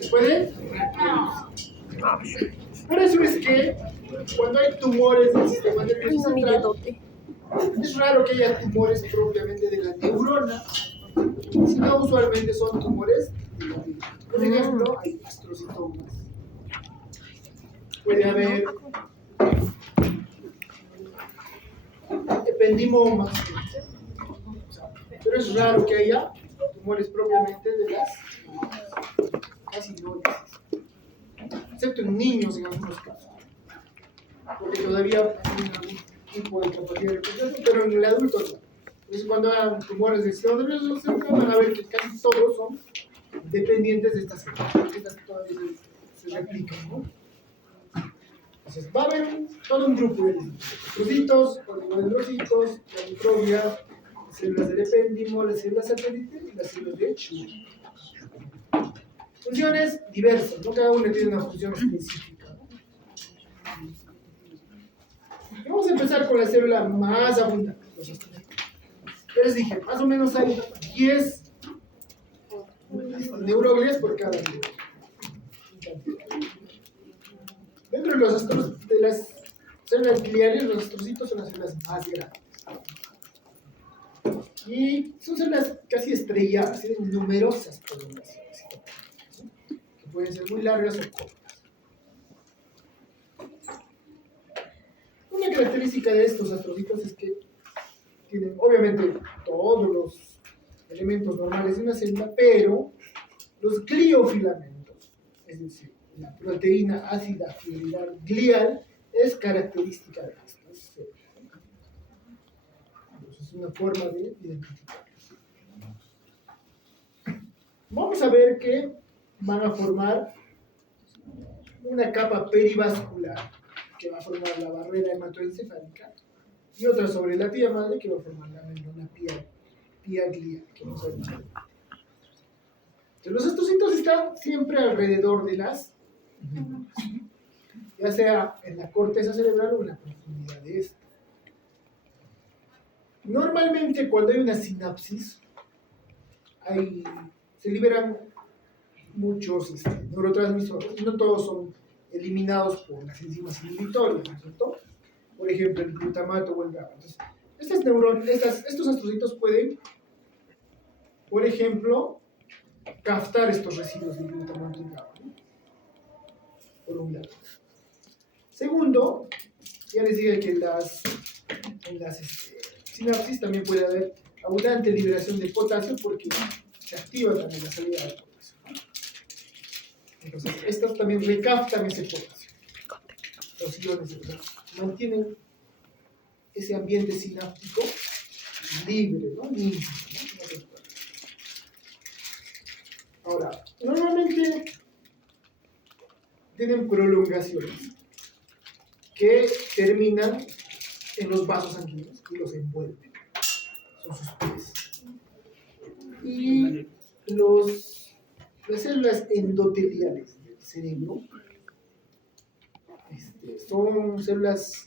Se puede reproducir. Por eso es que cuando hay tumores del sistema nervioso central, es raro que haya tumores propiamente de la neurona, sino usualmente son tumores de la neurona. Por ejemplo, hay astrocitomas. Puede haber ependimomas, pero es raro que haya tumores propiamente de las neuronas. Casi no existe, excepto en niños en algunos casos, porque todavía tienen algún tipo de capacidad de reproducción, pero en el adulto no. Entonces, cuando hagan tumores del sistema nervioso central, van a ver que casi todos son dependientes de estas células. Estas todavía se replican, ¿no? Entonces, va a haber todo un grupo de trocitos, oligodendrocitos, la microbia, las células del epéndimo, las células satélites y las células de Schur. Funciones diversas, no cada una tiene una función específica, ¿no? Y vamos a empezar con la célula más abundante, los astrocitos. Ya les dije, más o menos hay 10 neuroglias por cada neurona. Dentro de las células gliales, los astrocitos son las células más grandes. Y son células casi estrelladas, tienen numerosas prolongaciones, que pueden ser muy largas o cortas. Una característica de estos astrocitos es que tienen, obviamente, todos los elementos normales de una célula, pero los gliofilamentos, es decir, la proteína ácida fibrillar glial, es característica de estas células. Entonces, es una forma de identificarlas. Vamos a ver que van a formar una capa perivascular que va a formar la barrera hematoencefálica y otra sobre la pía madre que va a formar la membrana pía glial, que vamos a ver. Entonces, los astrocitos están siempre alrededor de las neuronas, ya sea en la corteza cerebral o en la profundidad de esta. Normalmente cuando hay una sinapsis, se liberan muchos neurotransmisores, y no todos son eliminados por las enzimas inhibitorias, ¿no es cierto? Por ejemplo, el glutamato o el GABA. Entonces, estos astrocitos pueden, por ejemplo, captar estos residuos de glutamato y GABA, ¿no? Por un lado. Segundo, ya les dije que en las sinapsis también puede haber abundante liberación de potasio porque se activa también la salida de potasio, ¿no? Entonces, estas también recaptan ese potasio. Los iones, mantienen ese ambiente sináptico libre, ¿no? Limpio, ¿no? Ahora, normalmente tienen prolongaciones que terminan en los vasos sanguíneos y los envuelven. Son sus pies. Y las células endoteliales del cerebro son células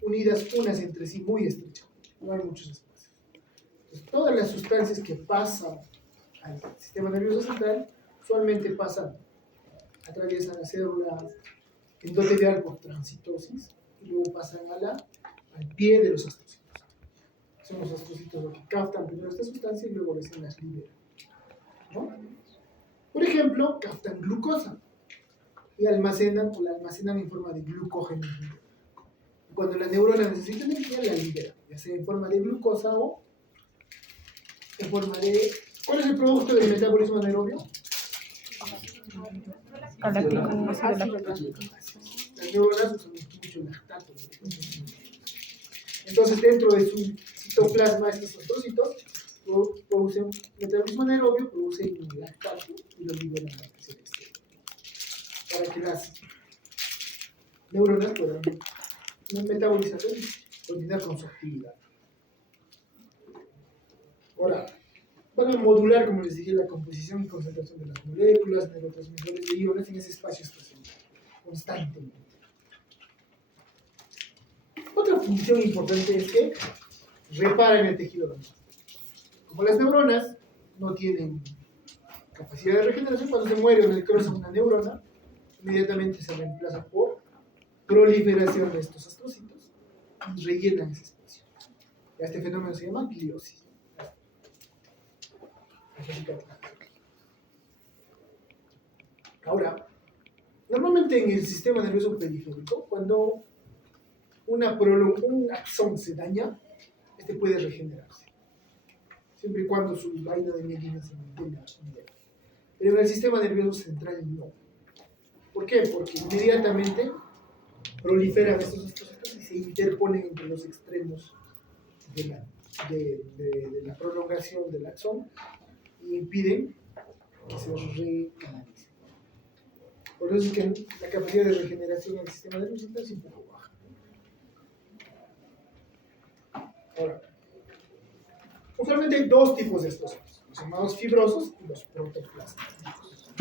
unidas unas entre sí muy estrechamente. No hay muchos espacios. Entonces, todas las sustancias que pasan al sistema nervioso central usualmente atraviesan la célula endotelial por transitosis y luego pasan al pie de los astrocitos. Son los astrocitos los que captan primero esta sustancia y luego recién las liberan, ¿no? Por ejemplo, captan glucosa y la almacenan en forma de glucógeno. Cuando la neurona necesita energía, la libera, ya sea en forma de glucosa o en forma de... ¿Cuál es el producto del metabolismo anaerobio? Las neuronas usan mucho lactato. Entonces, dentro de su citoplasma, estos astrocitos producen metabolismo anaerobio, producen lactato y lo liberan a la presión externa, para que las neuronas puedan metabolizar y continuar con su actividad. Ahora, van a modular, como les dije, la composición y concentración de las moléculas, neurotransmisores de iones en ese espacio estacionario, constantemente. Otra función importante es que reparan el tejido normal. Como las neuronas no tienen capacidad de regeneración, cuando se muere o necrosa una neurona, inmediatamente se reemplaza por proliferación de estos astrocitos y rellenan ese espacio. Y este fenómeno se llama gliosis. Ahora, normalmente en el sistema nervioso periférico, cuando un axón se daña, este puede regenerarse, siempre y cuando su vaina de mielina se mantenga bien. Pero en el sistema nervioso central no. ¿Por qué? Porque inmediatamente proliferan estos astrocitos y se interponen entre los extremos de la prolongación del axón y impiden que se recanalice. Por eso es que la capacidad de regeneración en el sistema nervioso central es un poco baja. Ahora, usualmente hay dos tipos de astrocitos, los llamados fibrosos y los protoplasmáticos.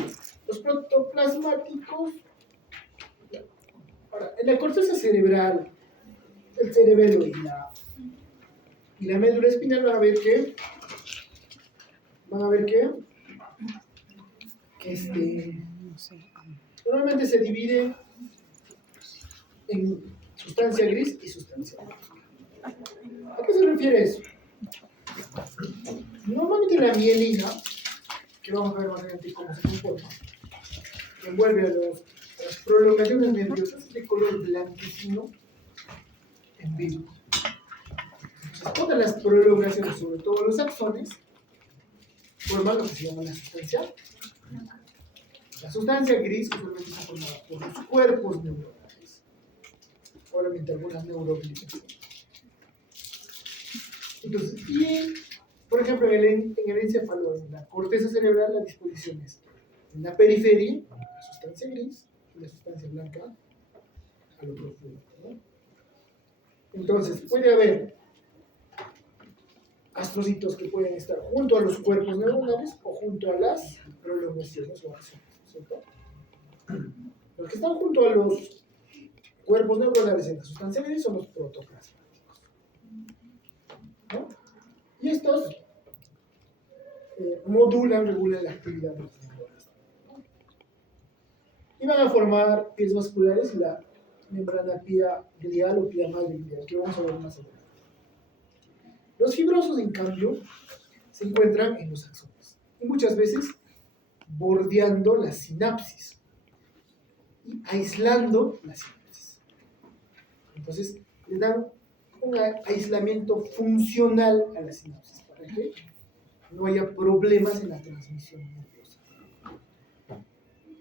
Los protoplasmáticos, ahora, en la corteza cerebral, el cerebelo y la médula espinal van a ver que normalmente se divide en sustancia gris y sustancia blanca. ¿A qué se refiere eso? Normalmente la mielina, que vamos a ver más adelante cómo se comporta, que envuelve a las prolongaciones nerviosas de color blanquecino en vivo. Entonces, todas las prolongaciones, sobre todo los axones, forman lo que se llama la sustancia blanca. La sustancia gris usualmente está formada por los cuerpos neuronales, obviamente algunas neuroglias. Entonces, y por ejemplo, en el encéfalo, en la corteza cerebral, la disposición es en la periferia, la sustancia gris, y la sustancia blanca a lo profundo, ¿no? Entonces, puede haber astrocitos que pueden estar junto a los cuerpos neuronales o junto a las prolongaciones o axones, ¿cierto? Los que están junto a los cuerpos neuronales en la sustancia gris son los protoplasmáticos, ¿no? Y estos regulan la actividad de los neuronas. Y van a formar pies vasculares y la membrana pia glial o pia madre glial, que vamos a ver más adelante. Los fibrosos, en cambio, se encuentran en los axones y muchas veces bordeando la sinapsis y aislando la sinapsis. Entonces, le dan un aislamiento funcional a la sinapsis para que no haya problemas en la transmisión nerviosa.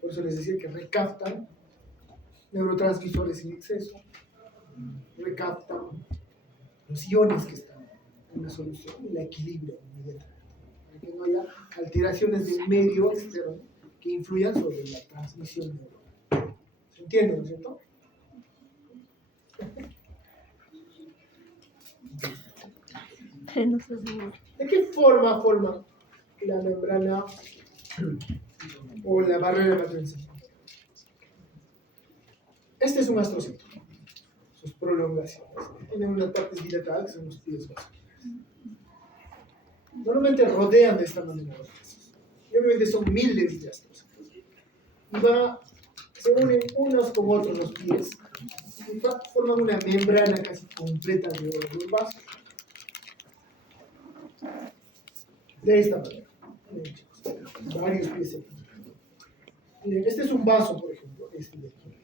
Por eso les decía que recaptan neurotransmisores en exceso, recaptan los iones que están en la solución y la equilibran inmediatamente, para que no haya alteraciones del medio externo que influyan sobre la transmisión neuronal. ¿Se entiende, no es cierto? ¿De qué forma la membrana o la barrera hematoencefálica? Este es un astrocito, sus prolongaciones. Tienen unas partes dilatadas que son los pies vasculares. Normalmente rodean de esta manera los pies. Y obviamente son miles de astrocitos. Y se unen unos con otros los pies y forman una membrana casi completa de los vasos. De esta manera. Miren, chicos, varios pies aquí. Miren, este es un vaso, por ejemplo, este de aquí.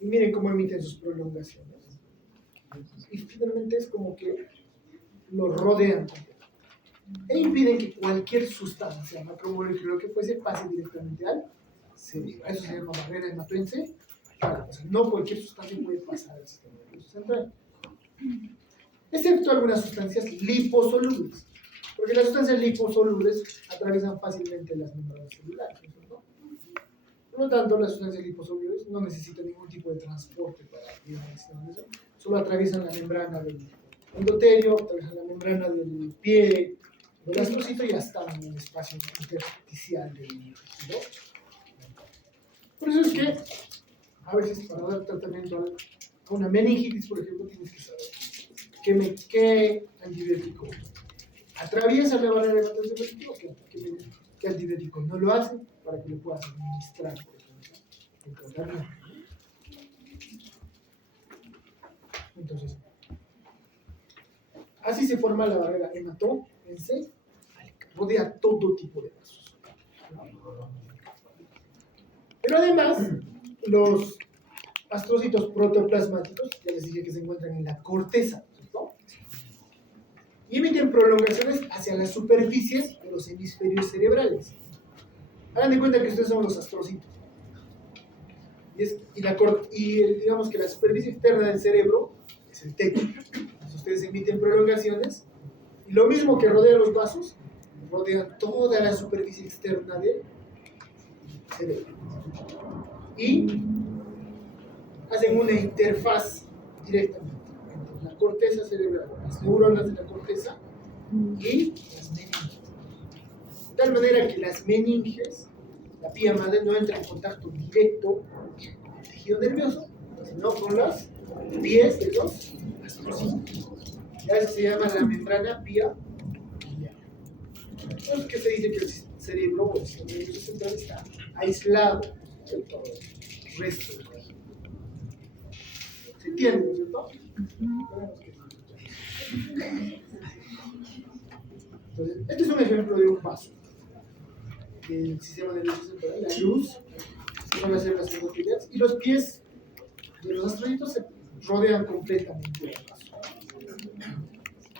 Y miren cómo emiten sus prolongaciones. Y finalmente es como que lo rodean e impiden que cualquier sustancia macromolecular que fuese pase directamente al cerebro. Eso se llama barrera hematoencefálica. O sea, no cualquier sustancia puede pasar al sistema nervioso central, excepto algunas sustancias liposolubles, porque las sustancias liposolubles atraviesan fácilmente las membranas celulares, ¿no? Por lo tanto, las sustancias liposolubles no necesitan ningún tipo de transporte para ir al sistema nervioso, solo atraviesan la membrana del endotelio, atraviesan la membrana del pie del astrocito y ya están en el espacio intersticial del tejido. Por eso es que a veces para dar tratamiento a una meningitis, por ejemplo, tienes que saber qué antibiótico atraviesa la barrera hematoencefálica o qué ¿Qué antibiótico no lo hace? Para que lo puedas administrar, por ejemplo, el tratamiento. Entonces, así se forma la barrera hematoencefálica. Rodea todo tipo de vasos. Pero además, los astrocitos protoplasmáticos, ya les dije que se encuentran en la corteza, ¿no? Y emiten prolongaciones hacia las superficies de los hemisferios cerebrales. Hagan de cuenta que ustedes son los astrocitos. Digamos que la superficie externa del cerebro es el techo. Entonces ustedes emiten prolongaciones y lo mismo que rodea los vasos, rodea toda la superficie externa del cerebro. Y hacen una interfaz directamente entre la corteza cerebral, las neuronas de la corteza y las meninges. De tal manera que las meninges, la pía madre, no entra en contacto directo con el tejido nervioso, sino con los pies de los astrocitos. A eso se llama la membrana pía. Entonces, ¿qué se dice? Que el cerebro o el sistema nervioso central está aislado de todo el resto del cuerpo. ¿Se entiende, no es cierto? Entonces, este es un ejemplo de un vaso del sistema nervioso central. La luz, que son las células endoteliales, y los pies de los astrocitos se rodean completamente del vaso.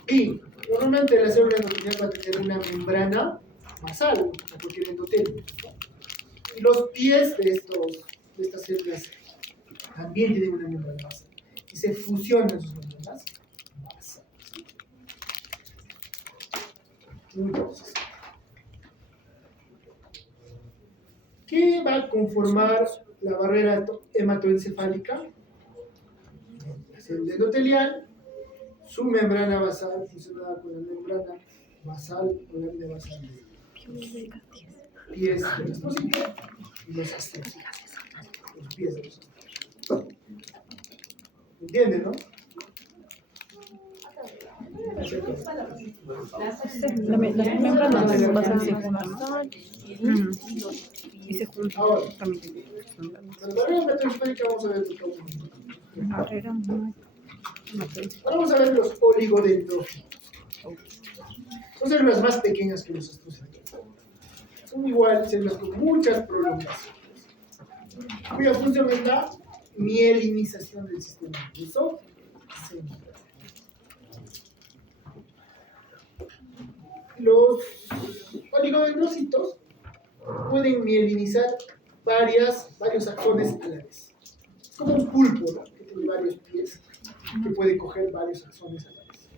Y normalmente la célula endotelial va a tener una membrana basal, como cualquier endotelio. Y los pies de estas células también tienen una membrana basal. Y se fusionan sus membranas basales. Entonces, ¿qué va a conformar la barrera hematoencefálica? La célula endotelial, su membrana basal fusionada con la membrana basal, con la lámina basal de los pies del astrocito y los astrocitos, los pies de los astrocitos. ¿Entienden, no? Las membranas basales se juntan y se juntan. Ahora, También. la barrera hematoencefálica vamos a ver los causos. Barrera Ahora vamos a ver los oligodendrocitos. Son células más pequeñas que los astrocitos. Son igual células con muchas prolongaciones, cuya función es la mielinización del sistema nervioso central. Los oligodendrocitos pueden mielinizar varios axones a la vez. Es como un pulpo, ¿no? Que tiene varios pies, que puede coger varios axones a la vez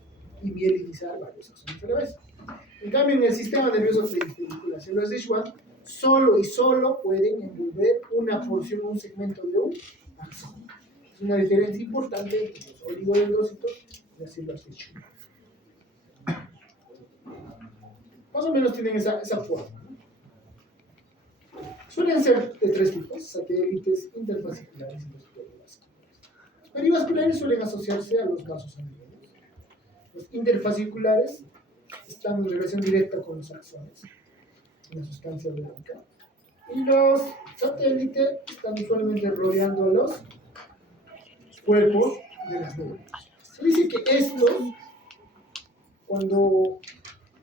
y mielinizar varios axones a la vez. En cambio, en el sistema nervioso periférico, las células de Schwann solo pueden envolver una porción o un segmento de un axón. Es una diferencia importante entre los oligodendrocitos y las células de Schwann. Más o menos tienen esa forma. Suelen ser de tres tipos: satélites, interfasciculares y los perivasculares. Los perivasculares suelen asociarse a los vasos sanguíneos. Los interfasciculares están en relación directa con los axones, una sustancia blanca. Y los satélites están usualmente rodeando a los cuerpos de las neuronas. Se dice que estos, cuando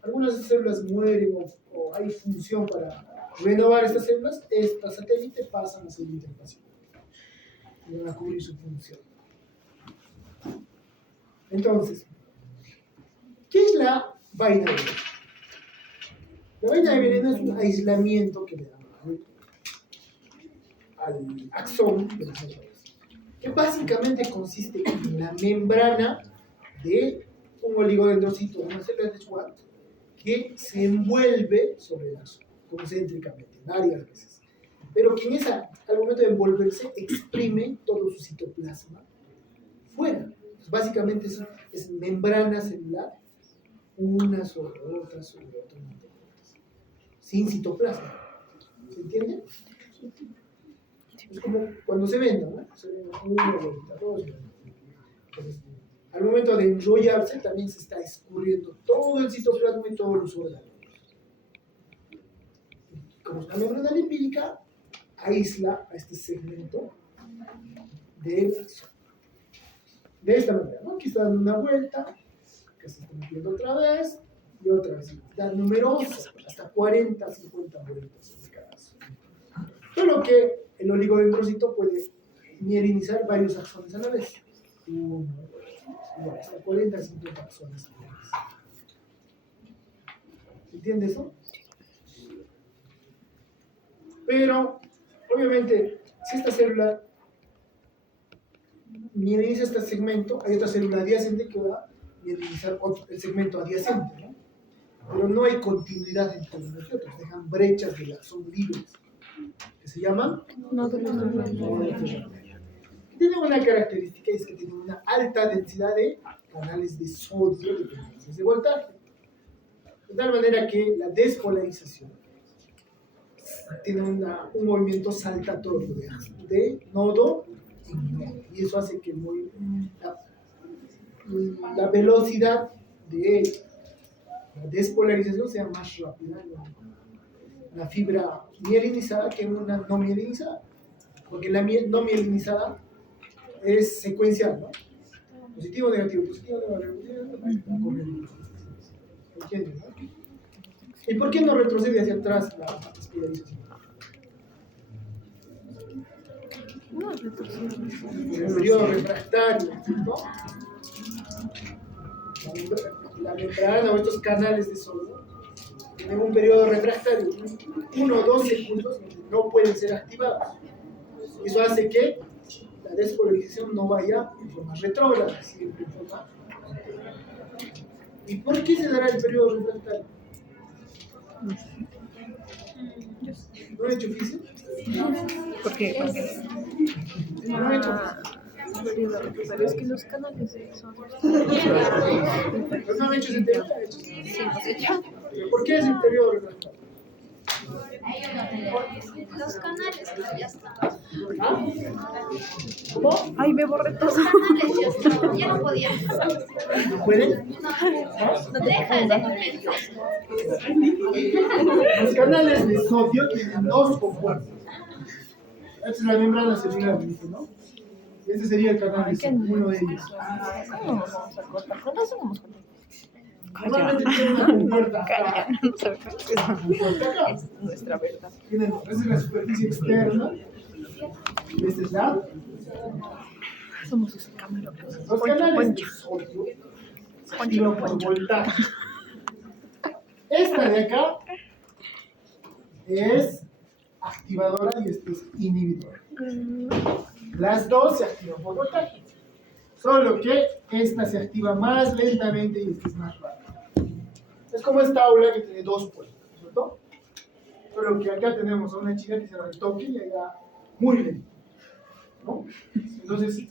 algunas células mueren o hay función para renovar estas células, estas satélites pasan a ser interfasciculares y van a cubrir su función. Entonces, ¿qué es la vaina de veneno? La vaina de veneno es un aislamiento que le dan al axón de las células, que básicamente consiste en la membrana de un oligodendrocito, una célula de Schwann, que se envuelve sobre el axón, concéntricamente, varias veces. Pero que al momento de envolverse, exprime todo su citoplasma fuera. Entonces, básicamente es membrana celular, una sobre otra, sin citoplasma. ¿Se entiende? Es como cuando se venda, ¿no? Se venda una bolita, dos. Entonces, al momento de enrollarse, también se está escurriendo todo el citoplasma y todos los órganos. tenemos una membrana lipídica, aísla a este segmento del axón. De esta manera, ¿no? Aquí está dando una vuelta, que se está metiendo otra vez, y otra vez. Da numeroso, hasta 40, 50 vueltas en cada axón. Solo que el oligodendrocito puede mielinizar varios axones a la vez. Uno, dos, hasta 40, 50 axones a la vez. ¿Entiendes eso? Pero, obviamente, si esta célula mieliniza este segmento, hay otra célula adyacente que va a mielinizar el segmento adyacente, ¿no? Pero no hay continuidad entre unos y otros, dejan brechas de axón libres, que se llaman Nódulos de nódulos. Tienen una característica, es que tienen una alta densidad de canales de sodio dependientes de voltaje. De tal manera que la despolarización tiene un movimiento saltatorio de nodo en nodo. Y eso hace que la velocidad de la despolarización sea más rápida en una fibra mielinizada que en una no mielinizada. Porque la no mielinizada es secuencial, ¿no? Positivo, negativo, positivo, negativo. ¿Entiendes, no? ¿Y por qué no retrocede hacia atrás la despolarización? No, retrocede. El periodo refractario, ¿no? La membrana o estos canales de sodio tienen un periodo refractario, 1 o 2 segundos, no pueden ser activados. Eso hace que la despolarización no vaya en forma retrógrada, siempre en forma anterior. ¿Y por qué se dará el periodo refractario? ¿No he hecho física? ¿Por qué? No he hecho Pero es que los canales son... ¿Pero no han hecho ese tema? Sí, hemos hecho. ¿Por qué es el periodo refractario? Los canales ya están. ¿Ah? ¿Cómo? Ay, me borré todo. Los canales ya están. Ya no podían. ¿No pueden? Deja. Los canales de sodio tienen dos compuertos. Esta es la membrana celular, ¿no? Este sería el canal de sodio, uno de ellos. ¿Cómo vamos a cortar? ¿Cuándo hacemos cortar? Normalmente tiene una compuerta acá. Calla, no sabemos qué Compuerta acá. es nuestra verdad. Esta es la superficie externa. Y esta es la. Somos sus camarones. Los canales de sodio se activan por voltaje. Esta de acá es activadora y esta es inhibidora. Las dos se activan por voltaje. Solo que esta se activa más lentamente y esta es más rápida. Es como esta aula que tiene dos puertas, ¿cierto? Solo que acá tenemos a una chica que se va al toque y allá muy lento, ¿no? Entonces,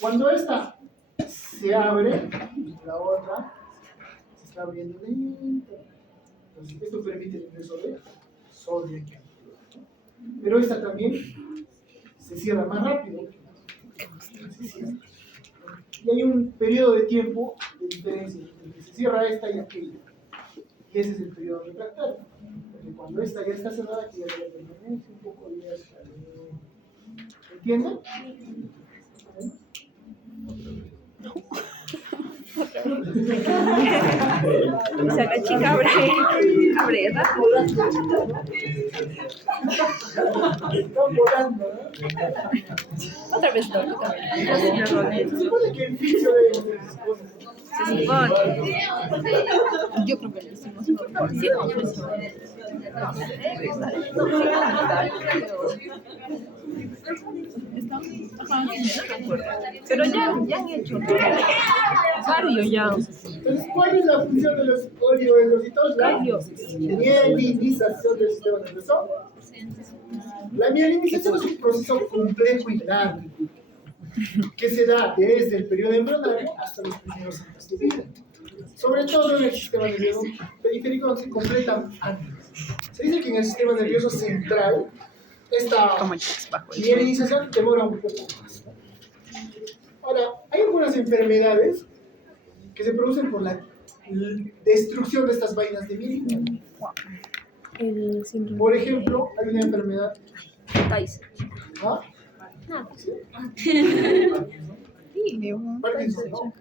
cuando esta se abre, la otra se está abriendo lento. Entonces, esto permite el ingreso de sodio en cantidad, ¿no? Pero esta también se cierra más rápido. Se cierra. Y hay un periodo de tiempo de diferencia entre que se cierra esta y aquella. Y ese es el periodo refractario. Porque cuando esta ya está cerrada, aquí ya hay permanencia un poco abierta. ¿Entienden? O sea, la chica abre, ¿verdad? Están volando, ¿no? Otra vez no. Se supone que el fisio debe hacer esas cosas. Se supone. Yo creo que lo hicimos por sí, no lo hicimos. Pero ya han hecho varios ya. Entonces, ¿cuál es la función de los oligodendrocitos? La mielinización del sistema nervioso. La mielinización es un proceso complejo y largo que se da desde el periodo embrionario hasta los primeros años de vida. Sobre todo en el sistema nervioso periférico, donde se completa antes. Se dice que en el sistema nervioso central esta mielinización demora un poco más. Ahora, hay algunas enfermedades que se producen por la destrucción de estas vainas de mielina. El síndrome Por ejemplo, hay una enfermedad. de Tyson. ¿Ah? Nada. ¿Sí? Sí, Parkinson, ¿no?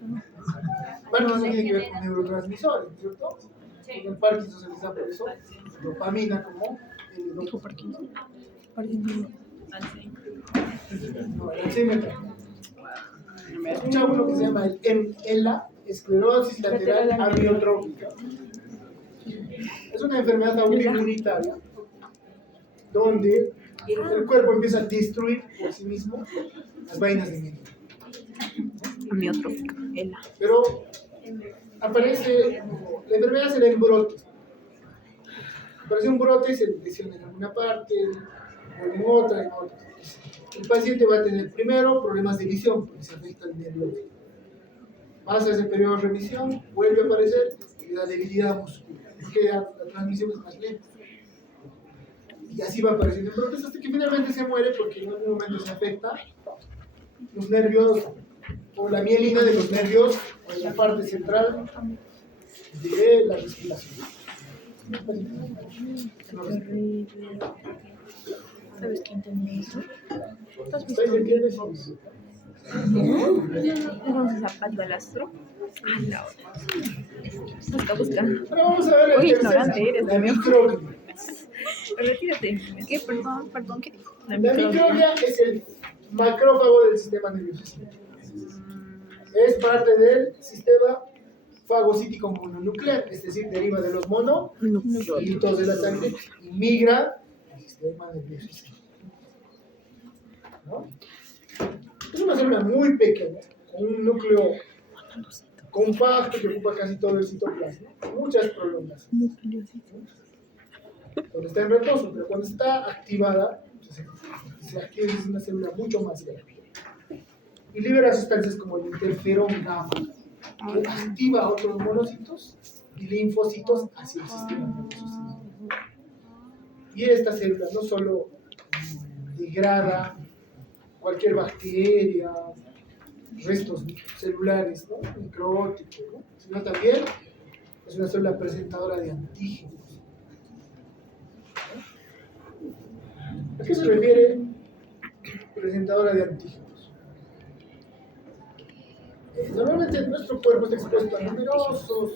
Parkinson tiene que ver con neurotransmisores, ¿cierto? En el Parkinson se les da por eso dopamina como el Dijo Parkinson. Parkinson. no, el Alzheimer. Escucha uno que se llama el ELA, esclerosis lateral amiotrófica. Es una enfermedad autoinmunitaria donde el cuerpo empieza a destruir por sí mismo las vainas de medio. Amiotrófica. ELA. Pero aparece, la enfermedad se da en brotes. Aparece un brote y se lesiona en alguna parte, o en otra, en otra. El paciente va a tener primero problemas de visión, porque se afecta el nervio óptico. Pasa ese periodo de remisión, vuelve a aparecer y la debilidad muscular, porque la transmisión es más lenta. Y así va apareciendo en brotes hasta que finalmente se muere porque en algún momento se afecta los nervios o la mielina de los nervios en la parte central de la respiración. ¿Sabes quién tenía eso? ¿Has visto? ¿Sabes de qué es? Entonces a Pat Balastro. Ah, la otra. Busca. Ahora vamos a ver el Uy, tercer, ignorante eres, la amigo. microglia. Retírate. ¿Qué? Perdón, ¿qué dijo? La microglia es el macrófago del sistema nervioso central. Es parte del sistema fagocítico mononuclear, es decir, deriva de los monocitos de la sangre y migra al sistema nervioso central. ¿No? Es una célula muy pequeña, con un núcleo compacto que ocupa casi todo el citoplasma, con muchas prolongaciones. Cuando está en reposo, pero cuando está activada, se activa, es una célula mucho más grande. Y libera sustancias como el interferón gamma, que activa a otros monocitos y linfocitos hacia el sistema nervioso central. Y esta célula no solo degrada cualquier bacteria, restos celulares, ¿no? Microóticos, ¿no? Sino también es una célula presentadora de antígenos. ¿A qué se refiere presentadora de antígenos? Normalmente nuestro cuerpo está expuesto a numerosos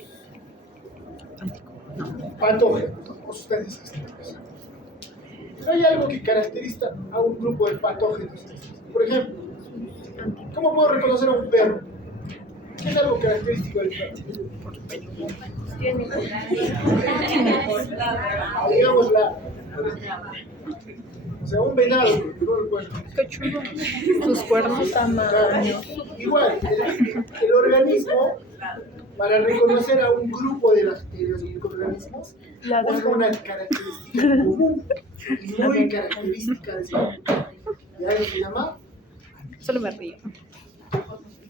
patógenos o sustancias externas. Pero hay algo que caracteriza a un grupo de patógenos. Por ejemplo, ¿cómo puedo reconocer a un perro? ¿Qué es algo característico del perro? Digamos o sea, un venado, no lo puedo. Qué chulo. Sus cuernos tamaños. Igual, el organismo, para reconocer a un grupo de bacterias o microorganismos, busca una característica común y muy característica de ese grupo. ¿Y a eso se llama? Solo me río.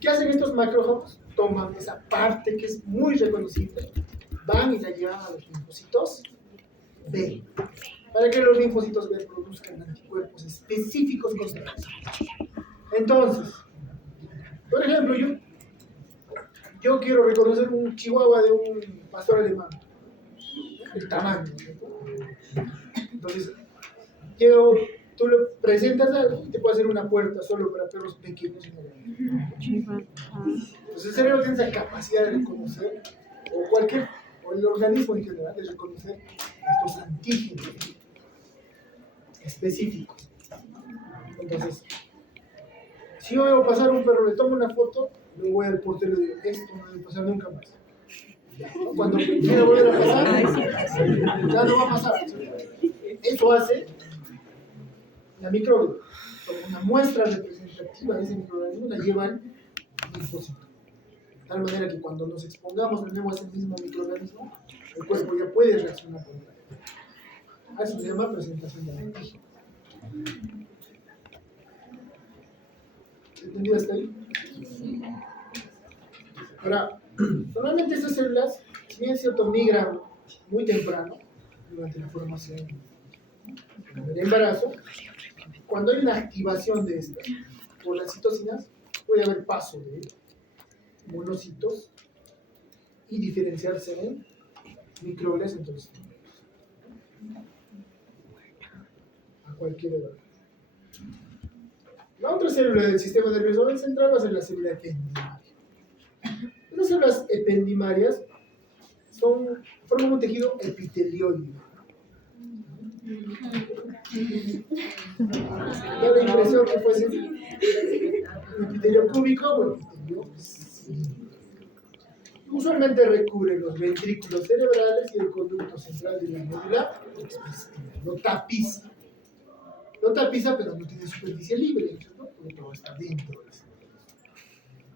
¿Qué hacen estos macrófagos? Toman esa parte que es muy reconocible, van y la llevan a los linfocitos B, para que los linfocitos B produzcan anticuerpos específicos contra el cáncer. Entonces, por ejemplo, yo quiero reconocer un chihuahua de un pastor alemán, el tamaño, ¿no? Entonces, tú le presentas algo y te puede hacer una puerta solo para perros pequeños y no grandes. Entonces el cerebro tiene esa capacidad de reconocer, o el organismo en general, de reconocer estos antígenos específicos. Entonces, si yo veo pasar un perro, le tomo una foto, le voy al portero y le digo, esto no debe pasar nunca más. ¿No? Cuando quiera volver a pasar, ya no va a pasar. Eso hace la microbio. Como una muestra representativa de ese microorganismo, la llevan al linfocito. De tal manera que cuando nos expongamos de nuevo a ese mismo microorganismo, el cuerpo ya puede reaccionar con él. A eso se llama presentación de antígeno. ¿Entendido hasta ahí? Ahora, normalmente estas células, si bien es cierto, migran muy temprano, durante la formación del embarazo, cuando hay una activación de estas por las citocinas, puede haber paso de monocitos y diferenciarse en microglias en todos los cualquier edad. La otra célula del sistema nervioso central va a ser la célula ependimaria. Las células ependimarias forman un tejido epitelioide. Da la impresión que fuese un epitelio cúbico o epitelio cilíndrico. Usualmente recubre los ventrículos cerebrales y el conducto central de la médula expresiva. Lo tapiza. Lo tapiza, pero no tiene superficie libre, ¿no? Porque todo está dentro de la célula.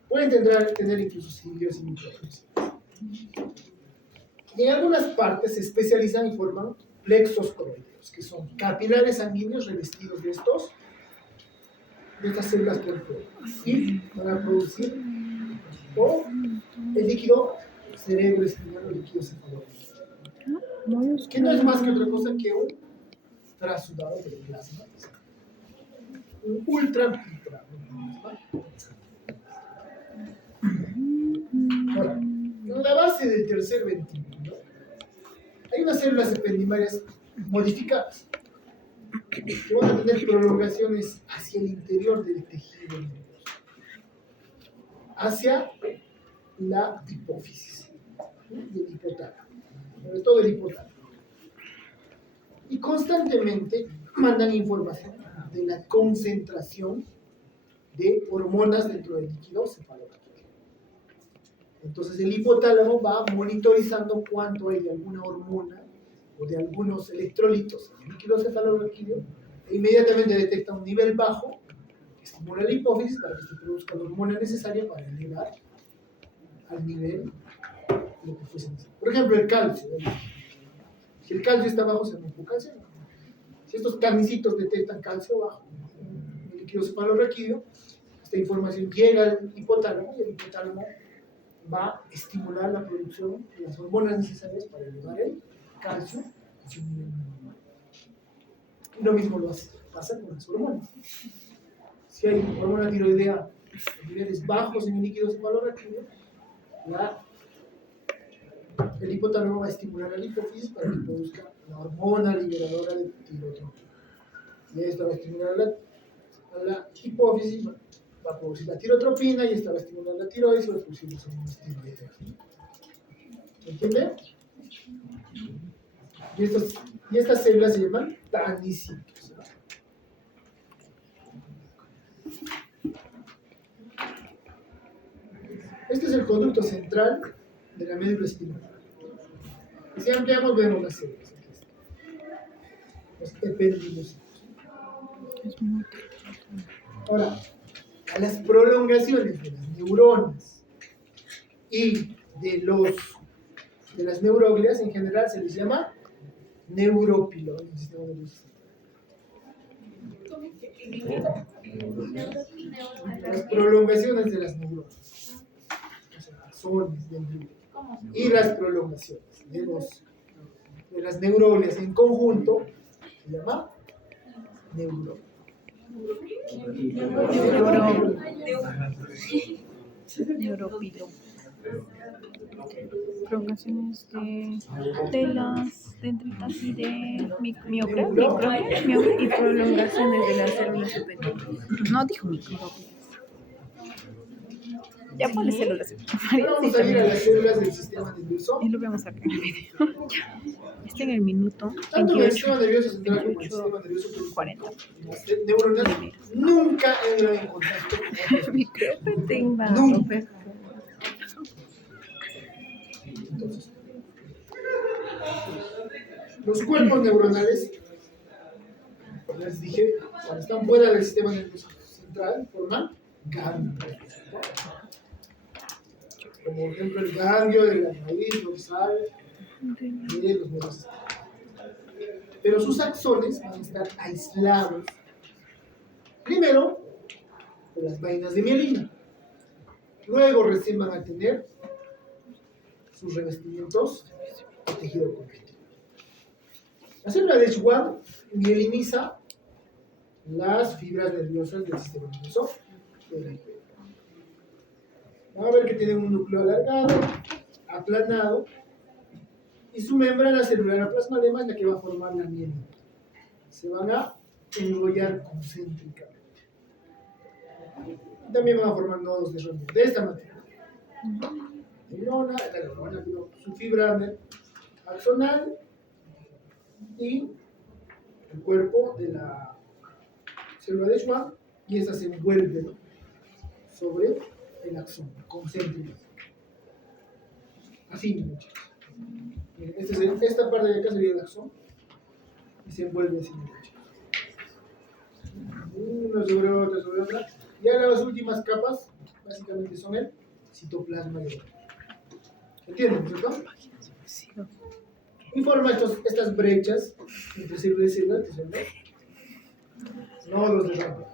Pueden tener incluso cilios y microfluidos. Y en algunas partes se especializan y forman plexos coroideos, que son capilares sanguíneos revestidos de estas células periféricas. Y van a producir el líquido cerebroespinal o líquido cefalorraquídeo, que no es más que otra cosa que un trasudado de plasma, un ultrafiltrado de plasma. Ahora, en la base del tercer ventrículo hay unas células ependimarias modificadas que van a tener prolongaciones hacia el interior del tejido nervioso, hacia la hipófisis y el hipotálamo, sobre todo el hipotálamo. Y constantemente mandan información de la concentración de hormonas dentro del líquido cefalorraquídeo. Entonces el hipotálamo va monitorizando cuánto hay de alguna hormona o de algunos electrolitos en el líquido cefalorraquídeo e inmediatamente detecta un nivel bajo que estimula la hipófisis para que se produzca la hormona necesaria para elevar al nivel lo que fuese necesario. Por ejemplo, el calcio. Si el calcio está bajo, se llama hipocalcemia. Si estos camisitos detectan calcio bajo en el líquido cefalorraquídeo, esta información llega al hipotálamo y el hipotálamo va a estimular la producción de las hormonas necesarias para elevar el calcio a su nivel normal. Y lo mismo pasa con las hormonas. Si hay hormona tiroidea en niveles bajos en el líquido cefalorraquídeo, el hipotálamo va a estimular a la hipófisis para que produzca la hormona liberadora de tirotropina. Y esta va a estimular a la hipófisis, va a producir la tirotropina, y esta va a estimular la tiroides y va a producir los hormonas tiroideas. ¿Entienden? Y estas células se llaman tanicitos. Este es el conducto central de la médula espinal. Y si ampliamos, vemos las células. Los ependilocitos. Ahora, a las prolongaciones de las neuronas y de las neuroglias en general se les llama neurópilo en el sistema nervioso central. Las prolongaciones de las neuronas, los axones del glúteo, y las prolongaciones de las neuroglias en conjunto se llama neurópilo. Neurópilo. Prolongaciones de las dendritas y de microglias y prolongaciones de las células ependimarias. No dijo microglias. Ya pone células ependimarias. Vamos a ir a las células del sistema nervioso. Y lo vemos acá en el video. Está en el minuto Tanto el 28, sistema nervioso central como el sistema nervioso 40. las neuronas nunca entran en contacto con otros. Nunca. Entonces, los cuerpos neuronales, les dije, cuando están fuera del sistema nervioso central, forman ganglios. Como por ejemplo el ganglio de la raíz dorsal de los nervios. Pero sus axones van a estar aislados, primero, de las vainas de mielina. Luego recién van a tener sus revestimientos de tejido conectivo. La célula de Schwann mieliniza las fibras nerviosas del sistema nervioso. Vamos a ver que tiene un núcleo alargado, aplanado, y su membrana celular plasmalema es la que va a formar la mielina. Se van a enrollar concéntricamente. También van a formar nodos de Rodin de esta manera. Su fibra axonal y el cuerpo de la célula de Schwann, y esta se envuelve, ¿no?, sobre el axón concéntrico. Así, muchachos. Esta parte de acá sería el axón y se envuelve así, muchachos. Una sobre otra. Ya las últimas capas básicamente son el citoplasma de ¿entienden, cierto? Y forma estas brechas entre células y células que son los nodos de Rampey.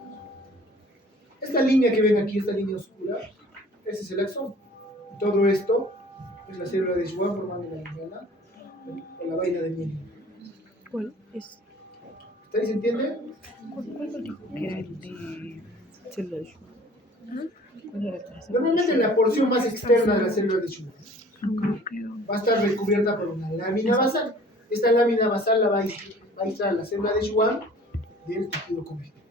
Esta línea que ven aquí, esta línea oscura, ese es el axón. Todo esto es la célula de Schwann formando la membrana o la vaina de mielina. ¿Cuál es? ¿Ustedes entienden? ¿Cuál dijo que era el de célula de Schwann? ¿Cuál era el de Normalmente la porción más externa de la célula de Schwann Schwann? va a estar recubierta por una lámina basal. Esta lámina basal la va a aislar la célula de Schwann del tejido conectivo,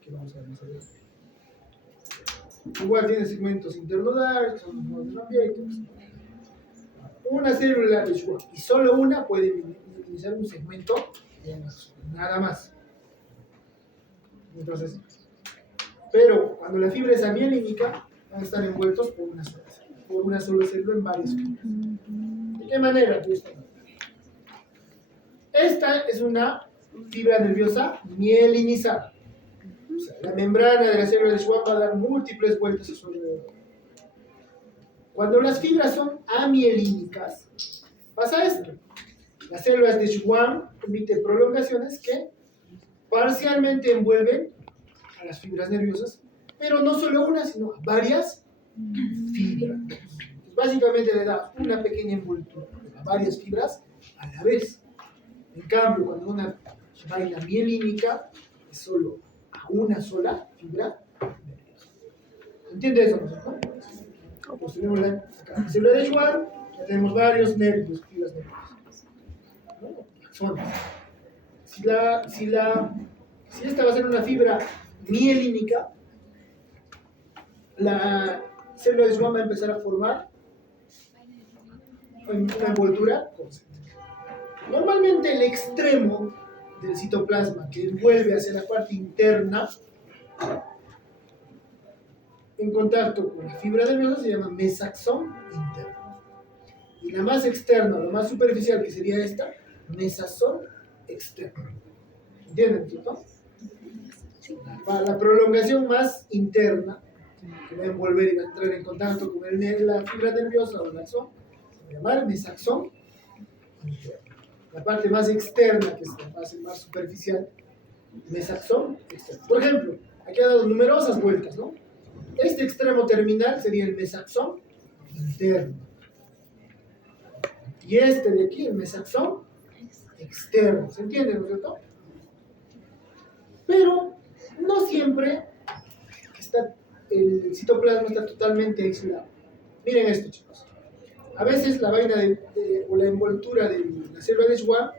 que vamos a ver más adelante. Igual tiene segmentos internodales, son los nodos de Rampey. Una célula de Schwann y solo una puede minimizar un segmento de axón, nada más. Entonces, pero cuando la fibra es amielínica, van a estar envueltos por una sola célula en varios fibras. ¿De qué manera? Esta es una fibra nerviosa mielinizada. O sea, la membrana de la célula de Schwann va a dar múltiples vueltas a su alrededor. Cuando las fibras son amielínicas, pasa esto. Las células de Schwann emiten prolongaciones que parcialmente envuelven a las fibras nerviosas, pero no solo una, sino varias fibras. Básicamente le da una pequeña envoltura a varias fibras a la vez. En cambio, cuando una vaina mielínica es solo a una sola fibra nerviosa. ¿Entiende eso, no? Pues tenemos la célula de Schwann, ya tenemos varios nervios, fibras nerviosas. ¿No? Son. Si esta va a ser una fibra mielínica, la célula de Schwann va a empezar a formar una envoltura concéntrica. Normalmente el extremo del citoplasma que envuelve hacia la parte interna en contacto con la fibra nerviosa se llama mesaxón interno. Y la más externa, la más superficial, que sería esta, mesazón externo. ¿Entienden, cierto? Para la prolongación más interna, que va a envolver y va a entrar en contacto con la fibra nerviosa o el axón, se va a llamar mesaxón interno. La parte más externa, que es la fase más superficial, mesaxón externo. Por ejemplo, aquí ha dado numerosas vueltas, ¿no? Este extremo terminal sería el mesaxón interno. Y este de aquí, el mesaxón externo. ¿Se entiende, no es cierto? Pero no siempre el citoplasma está totalmente aislado. Miren esto, chicos. A veces la vaina o la envoltura de la célula de Schwann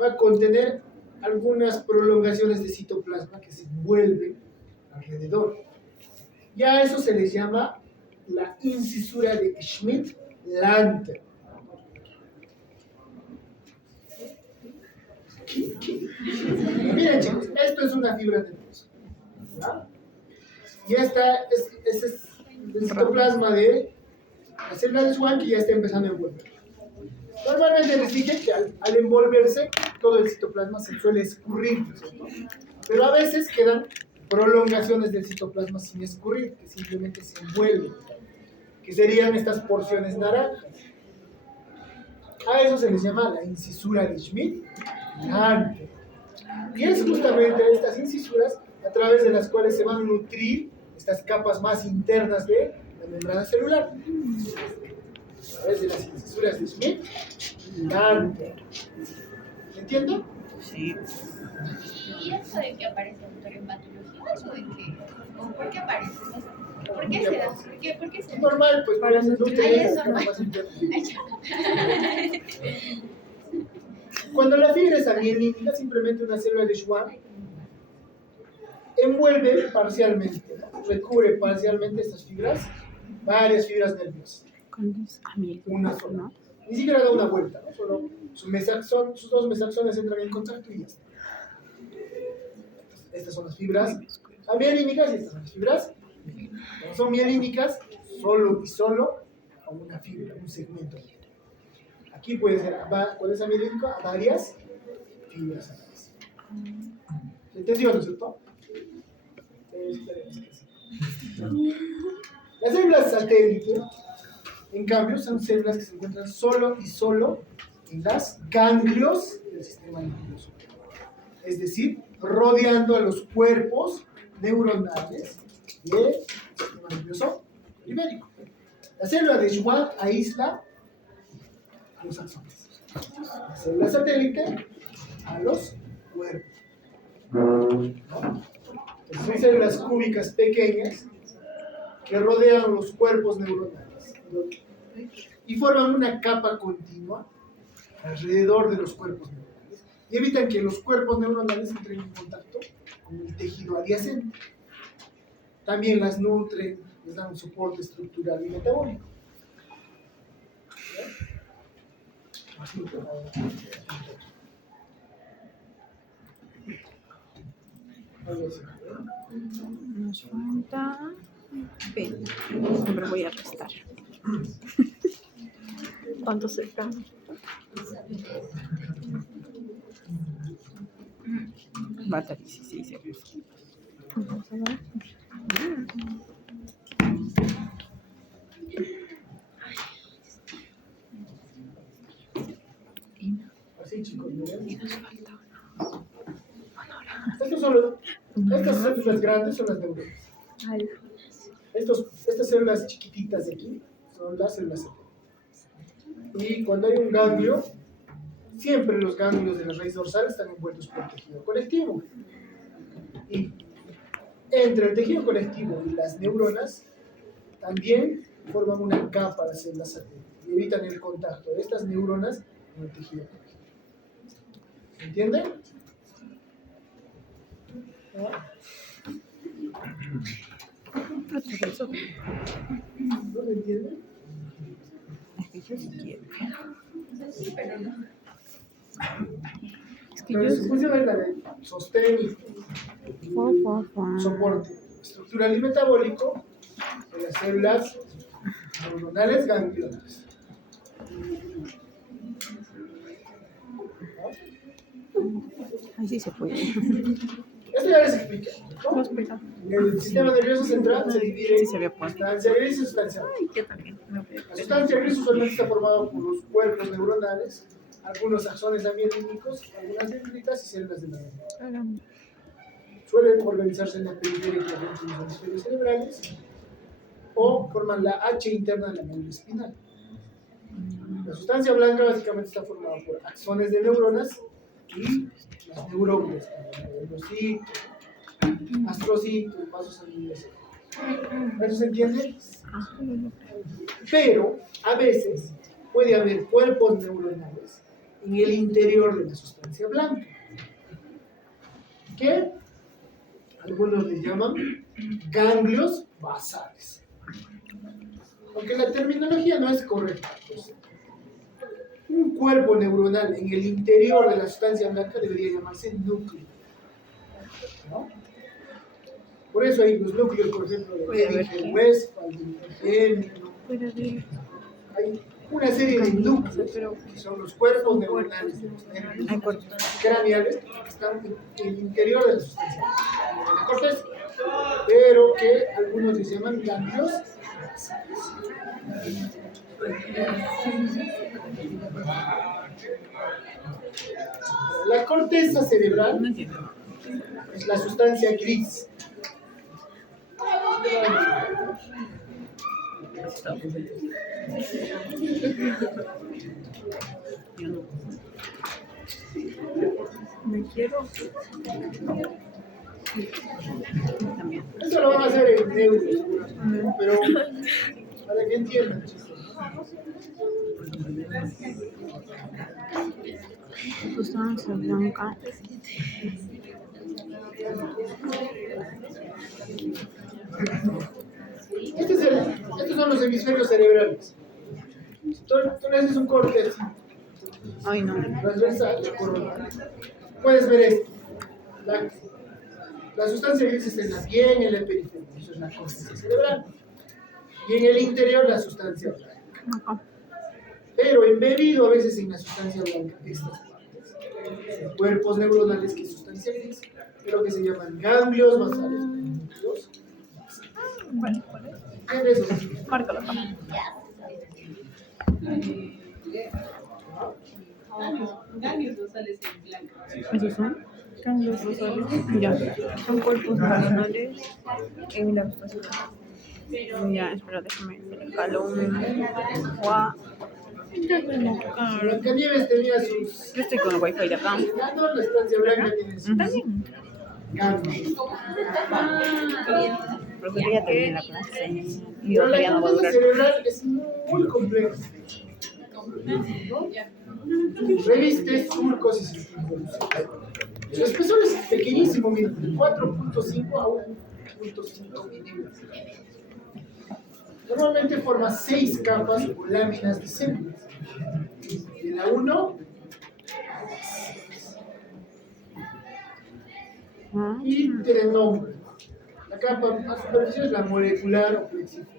va a contener algunas prolongaciones de citoplasma que se envuelven alrededor. Y a eso se les llama la incisura de Schmidt-Lanter. Miren, chicos, esto es una fibra nerviosa, ¿verdad? Y esta es el citoplasma de la célula de Schwann que ya está empezando a envolver. Normalmente les dije que al envolverse todo el citoplasma se suele escurrir, ¿cierto? Pero a veces quedan prolongaciones del citoplasma sin escurrir, que simplemente se envuelven, que serían estas porciones naranjas. A eso se les llama la incisura de Schmidt-Lanter. Y es justamente estas incisuras a través de las cuales se van a nutrir estas capas más internas de la membrana celular. A través de las incisuras de Schmidt-Lanter. ¿Se entiende? Sí. ¿Y eso de que aparece autor en patología? ¿Eso de que? ¿O por qué aparece? ¿Por qué se da? ¿Por qué se da? Normal, pues para los nutrientes. Cuando la fibra es amielínica, simplemente una célula de Schwann envuelve parcialmente, ¿no? Recubre parcialmente estas fibras, varias fibras nerviosas. Una sola. ¿no? Ni siquiera da una vuelta, ¿no? Solo sus dos mesaxones entran en contacto y ya está. Estas son las fibras amialínicas y estas son las fibras. Cuando son mielínicas, solo y solo a una fibra, un segmento. Aquí puede ser, cuando es amialínico, a varias fibras. ¿Se entendió, no es cierto? Las células satélite, en cambio, son células que se encuentran solo y solo en las ganglios del sistema nervioso. Es decir, rodeando a los cuerpos neuronales del sistema nervioso periférico. La célula de Schwann aísla a los axones. La célula satélite a los cuerpos. ¿No? Son células cúbicas pequeñas que rodean los cuerpos neuronales y forman una capa continua alrededor de los cuerpos neuronales y evitan que los cuerpos neuronales entren en contacto con el tejido adyacente. También las nutren, les dan un soporte estructural y metabólico. Nos falta 20. Siempre voy a restar. ¿Cuánto se da? Falta 16 euros. Así, chicos, miren. Estas células grandes son las neuronas. Estas células chiquititas de aquí son las células satélite. Y cuando hay un ganglio, siempre los ganglios de la raíz dorsal están envueltos por el tejido conectivo. Y entre el tejido conectivo y las neuronas también forman una capa de células satélite y evitan el contacto de estas neuronas con el tejido conectivo. ¿Se entiende? ¿No se entiende? Es que yo sí quiero. Sí, pero no. Es que Pero yo su función es la de sostén y soporte estructural y metabólico de las células neuronales ganglionares. Ahí sí se puede. Esto ya les expliqué, ¿no? El sistema nervioso central se divide Sí se en había puesto. sustancia gris y sustancia blanca. Ay, yo también. La sustancia gris usualmente está formada por los cuerpos neuronales, algunos axones amielínicos, algunas dendritas y células de la médula. Suelen organizarse en la periferia de los hemisferios cerebrales o forman la H interna de la médula espinal. La sustancia blanca básicamente está formada por axones de neuronas y las neuronas, endocito, astrocito, vasos sanguíneos. ¿Eso se entiende? Pero a veces puede haber cuerpos neuronales en el interior de la sustancia blanca, que algunos les llaman ganglios basales. Aunque la terminología no es correcta, pues, un cuerpo neuronal en el interior de la sustancia blanca debería llamarse núcleo, ¿no? Por eso hay los núcleos, por ejemplo, de Westphal, de hay una serie de núcleos que son los cuerpos neuronales de los nervios craneales que están en el interior de la sustancia de la corteza, pero que algunos les llaman ganglios basales. La corteza cerebral es la sustancia gris. Yo no. Me quiero. También. Eso lo van a hacer en neuro, pero para que entiendan, chicos. Sustancia blanca. Estos son los hemisferios cerebrales. Si tú le haces un corte así, Ay, no. transversal, coronal, puedes ver esto. La sustancia gris está en la piel, en el periferia, eso es la corteza cerebral. Y en el interior la sustancia blanca. Ajá. Pero embebido a veces en la sustancia blanca, estas partes. Cuerpos neuronales que es sustancia gris, pero que se llaman ganglios basales. Núcleos. Vale, ¿cuál es? ¿Qué es eso? Márcalo acá. Ganglios basales en blanco. ¿Esos son? Ganglios basales. Ya. Son cuerpos neuronales en la sustancia. Ya, espera, déjame. Jalo un. Guau. Blancanieves tenía sus. Yo estoy con el wifi de acá. No, la sustancia blanca tiene sus Está bien. ganglios. Porque ya terminé la clase. Y Pero otra ya la no va a corteza durar. cerebral es muy compleja. ¿No? Reviste surcos y circunvoluciones. Su espesor es pequeñísimo, mira, de 4.5 a 1.5 milímetros. Normalmente forma 6 capas o láminas de células. De la 1 y tiene nombre. La capa más superficial es la molecular o plexiforme.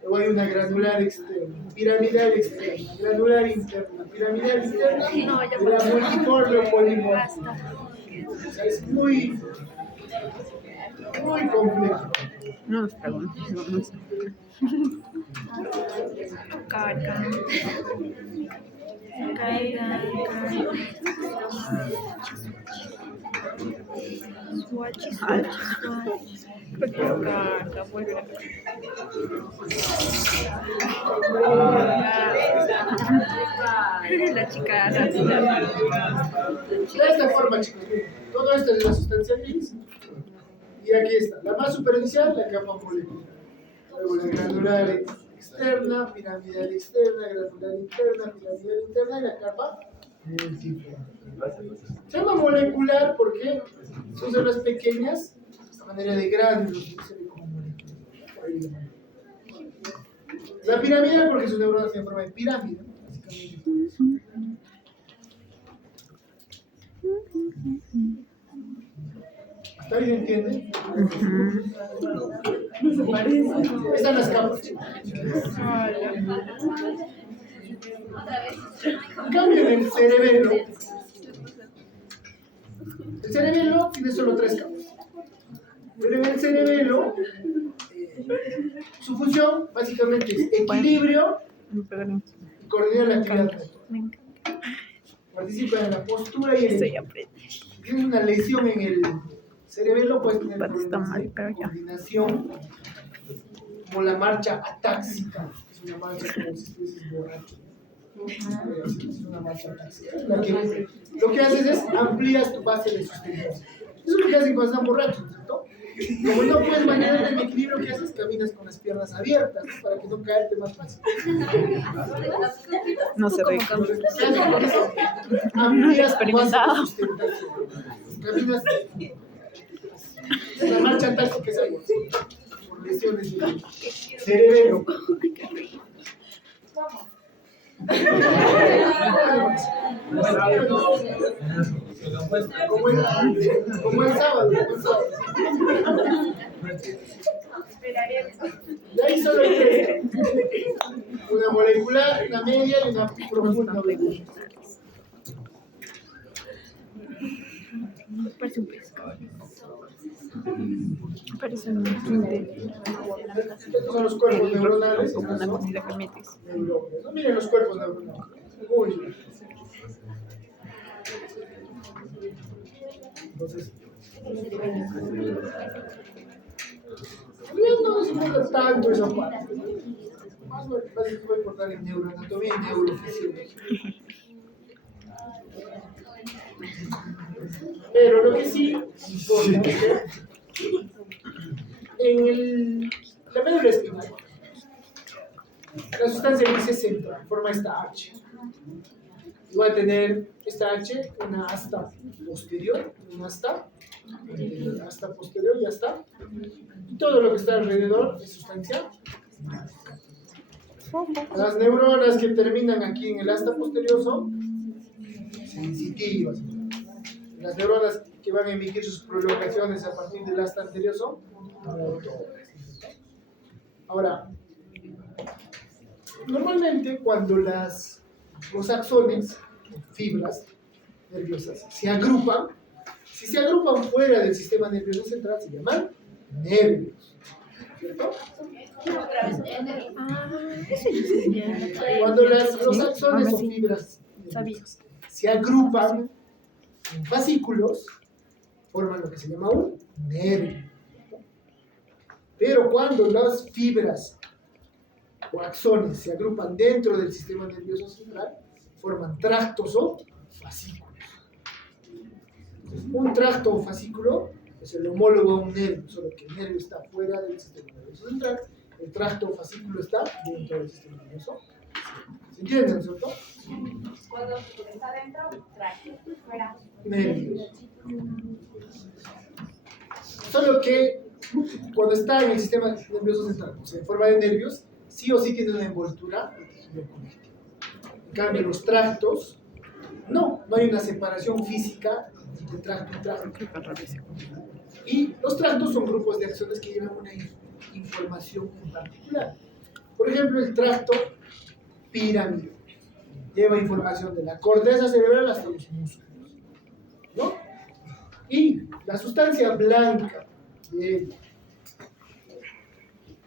Luego hay una granular externa, piramidal externa, granular interna, piramidal interna, y la multiforme o polimorfa. O sea, es muy complejo. No nos preguntes, no sé. Carga. Carga. Swatch. Carga, vuelve. La chica De esta forma, chicos, miren, todo esto es la sustancia gris. Y aquí está, la más superficial, la capa molecular. Luego la granular externa, piramidal externa, granular interna, piramidal interna y la capa multiforme. Se llama molecular porque son células pequeñas, a manera de gránulos, se ve como molecular. La piramidal porque sus neuronas tienen forma de pirámide, básicamente. ¿Hasta alguien entiende? Están las capas. En cambio, en el cerebelo tiene solo 3 capas. Pero en el cerebelo, su función básicamente es equilibrio y coordinar la actividad motora. Participa en la postura y en Estoy el. aprendiendo. Si tienes una lesión en el cerebelo, puedes tener Está problemas mal, de pero ya. coordinación, como la marcha atáxica, que es una marcha como si estuvieses borracho. Es una marcha atáxica. Lo que haces es amplías tu base de sustentación. Eso es lo que hacen cuando están borrachos, ¿cierto? Como no puedes mantener el equilibrio, ¿qué haces? Caminas con las piernas abiertas, ¿no? Para que no caerte más fácil. No se ve. ¿Qué haces con eso? No lo he Amplías tu base de experimentado. sustentación. Caminas. La marcha atáxica es algo así, por lesiones del cerebelo. Como el sábado. De ahí solo hay 3. Una molecular, una media y una profunda. Parece un pescado. Parece un tinte. Estos son los cuerpos neuronales. Como una comida que metes. Neurones. No, miren los cuerpos neuronales. Muy bien. Entonces, no nos importa tanto esa parte. Más va a importar en neuroanatomía y neurofisiología. Pero lo que sí importa es que en la médula espinal, la sustancia gris se centra, forma esta H. Y va a tener esta H, una asta posterior, una asta el asta posterior, ya está. Y todo lo que está alrededor es sustancia. Las neuronas que terminan aquí en el asta posterior son sensitivas. Las neuronas que van a emitir sus prolongaciones a partir del asta anterior son motoras. Ahora, normalmente cuando los axones, fibras nerviosas, se agrupan, si se agrupan fuera del sistema nervioso central, se llaman nervios. ¿Cierto? Eso yo sabía. Cuando los axones o fibras nerviosas se agrupan en fascículos, forman lo que se llama un nervio. Pero cuando las fibras o axones se agrupan dentro del sistema nervioso central, forman tractos o fascículos. Entonces, un tracto o fascículo es el homólogo a un nervio, solo que el nervio está fuera del sistema nervioso central, el tracto o fascículo está dentro del sistema nervioso. ¿Se entiende, no es cierto? Cuando está dentro, trae, fuera. Nervios. Solo que cuando está en el sistema nervioso central, o sea, en forma de nervios, sí o sí tiene una envoltura de tejido conectivo. En cambio, los tractos, no hay una separación física entre tracto y tracto. Y los tractos son grupos de acciones que llevan una información en particular. Por ejemplo, el tracto piramidal lleva información de la corteza cerebral hasta los músculos, ¿no? Y la sustancia blanca de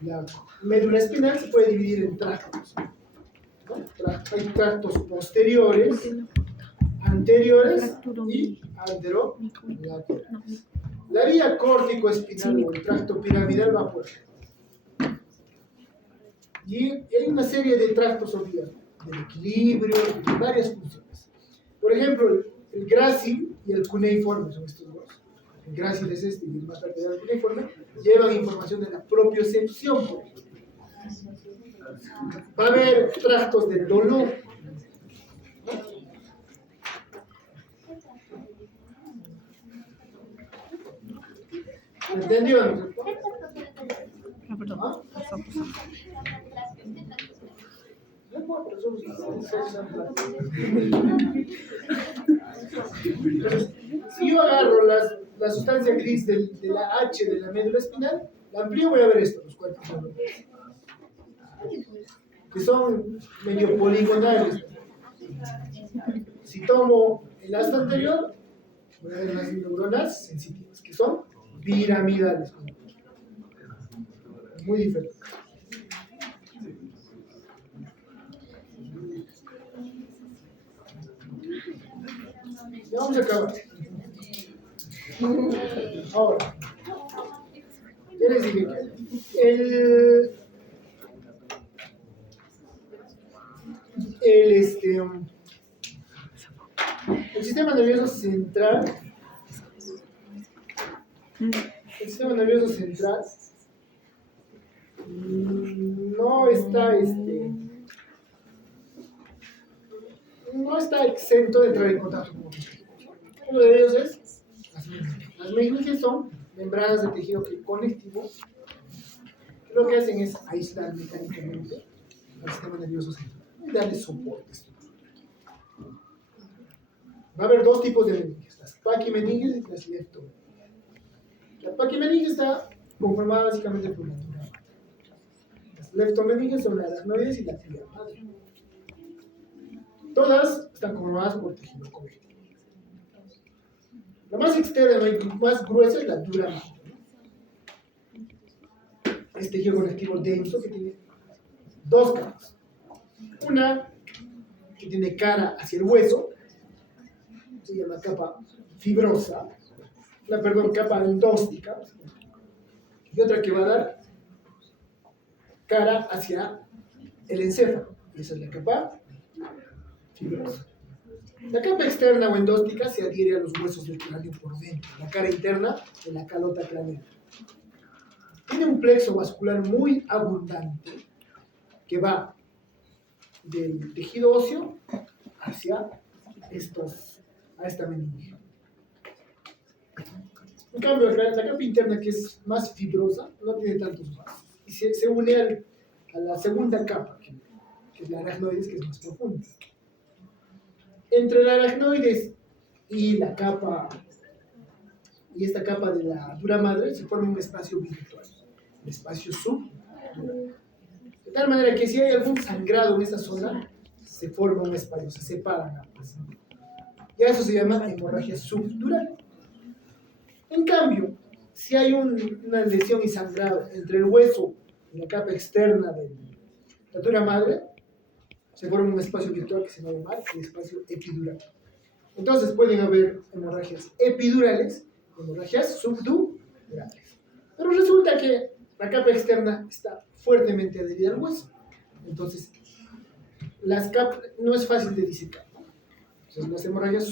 la médula espinal se puede dividir en tractos, ¿no? Hay tractos posteriores, anteriores y anterolaterales. La vía córtico-espinal o el tracto piramidal va por ahí. Y hay una serie de tractos o vías, ¿no? Del equilibrio, de varias funciones. Por ejemplo, el grácil y el cuneiforme son estos dos. El grácil es este y el más lateral el cuneiforme, llevan información de la propiocepción, por ejemplo. Va a haber tractos del dolor. ¿Me entendió? ¿Ah? Entonces, si yo agarro la sustancia gris de la H de la médula espinal, la amplío, voy a ver esto, los cuerpos neuronales, que son medio poligonales. Si tomo el asta anterior, voy a ver las neuronas sensitivas, que son piramidales. Muy diferentes. Ya vamos a acabar. Ahora, ¿qué les dije? El sistema nervioso central, no está exento de entrar en contacto con otros tejidos. Uno de ellos es las meninges. Las meninges son membranas de tejido conectivo que lo que hacen es aislar mecánicamente al sistema nervioso central y darle soporte. Va a haber dos tipos de meninges, las paquimeninges y las leptomeninges. La paquimeninge está conformada básicamente por la dura madre. Las leptomeninges son las aracnoides y la tibia madre. Todas están conformadas por tejido conectivo. La más externa y más gruesa es la dura madre. Es tejido conectivo denso que tiene dos capas. Una que tiene cara hacia el hueso, se llama capa fibrosa, capa endóstica, y otra que va a dar cara hacia el encéfalo, esa es la capa fibrosa. La capa externa o endóstica se adhiere a los huesos del cráneo por dentro, la cara interna de la calota craneal. Tiene un plexo vascular muy abundante que va del tejido óseo hacia a esta meninge. En cambio, la capa interna, que es más fibrosa, no tiene tantos vasos. Y se une a la segunda capa, que es la aracnoides, que es más profunda. Entre la aracnoides y la capa, y esta capa de la dura madre, se forma un espacio virtual, un espacio subdural. De tal manera que si hay algún sangrado en esa zona, se forma un espacio, se separan ambas. Y a eso se llama hemorragia subdural. En cambio, si hay una lesión y sangrado entre el hueso y la capa externa de la dura madre, se forma un espacio virtual que se va a llamar el espacio epidural. Entonces pueden haber hemorragias epidurales, hemorragias subdurales. Pero resulta que la capa externa está fuertemente adherida al hueso. Entonces, las capas no es fácil de disecar. Entonces, las hemorragias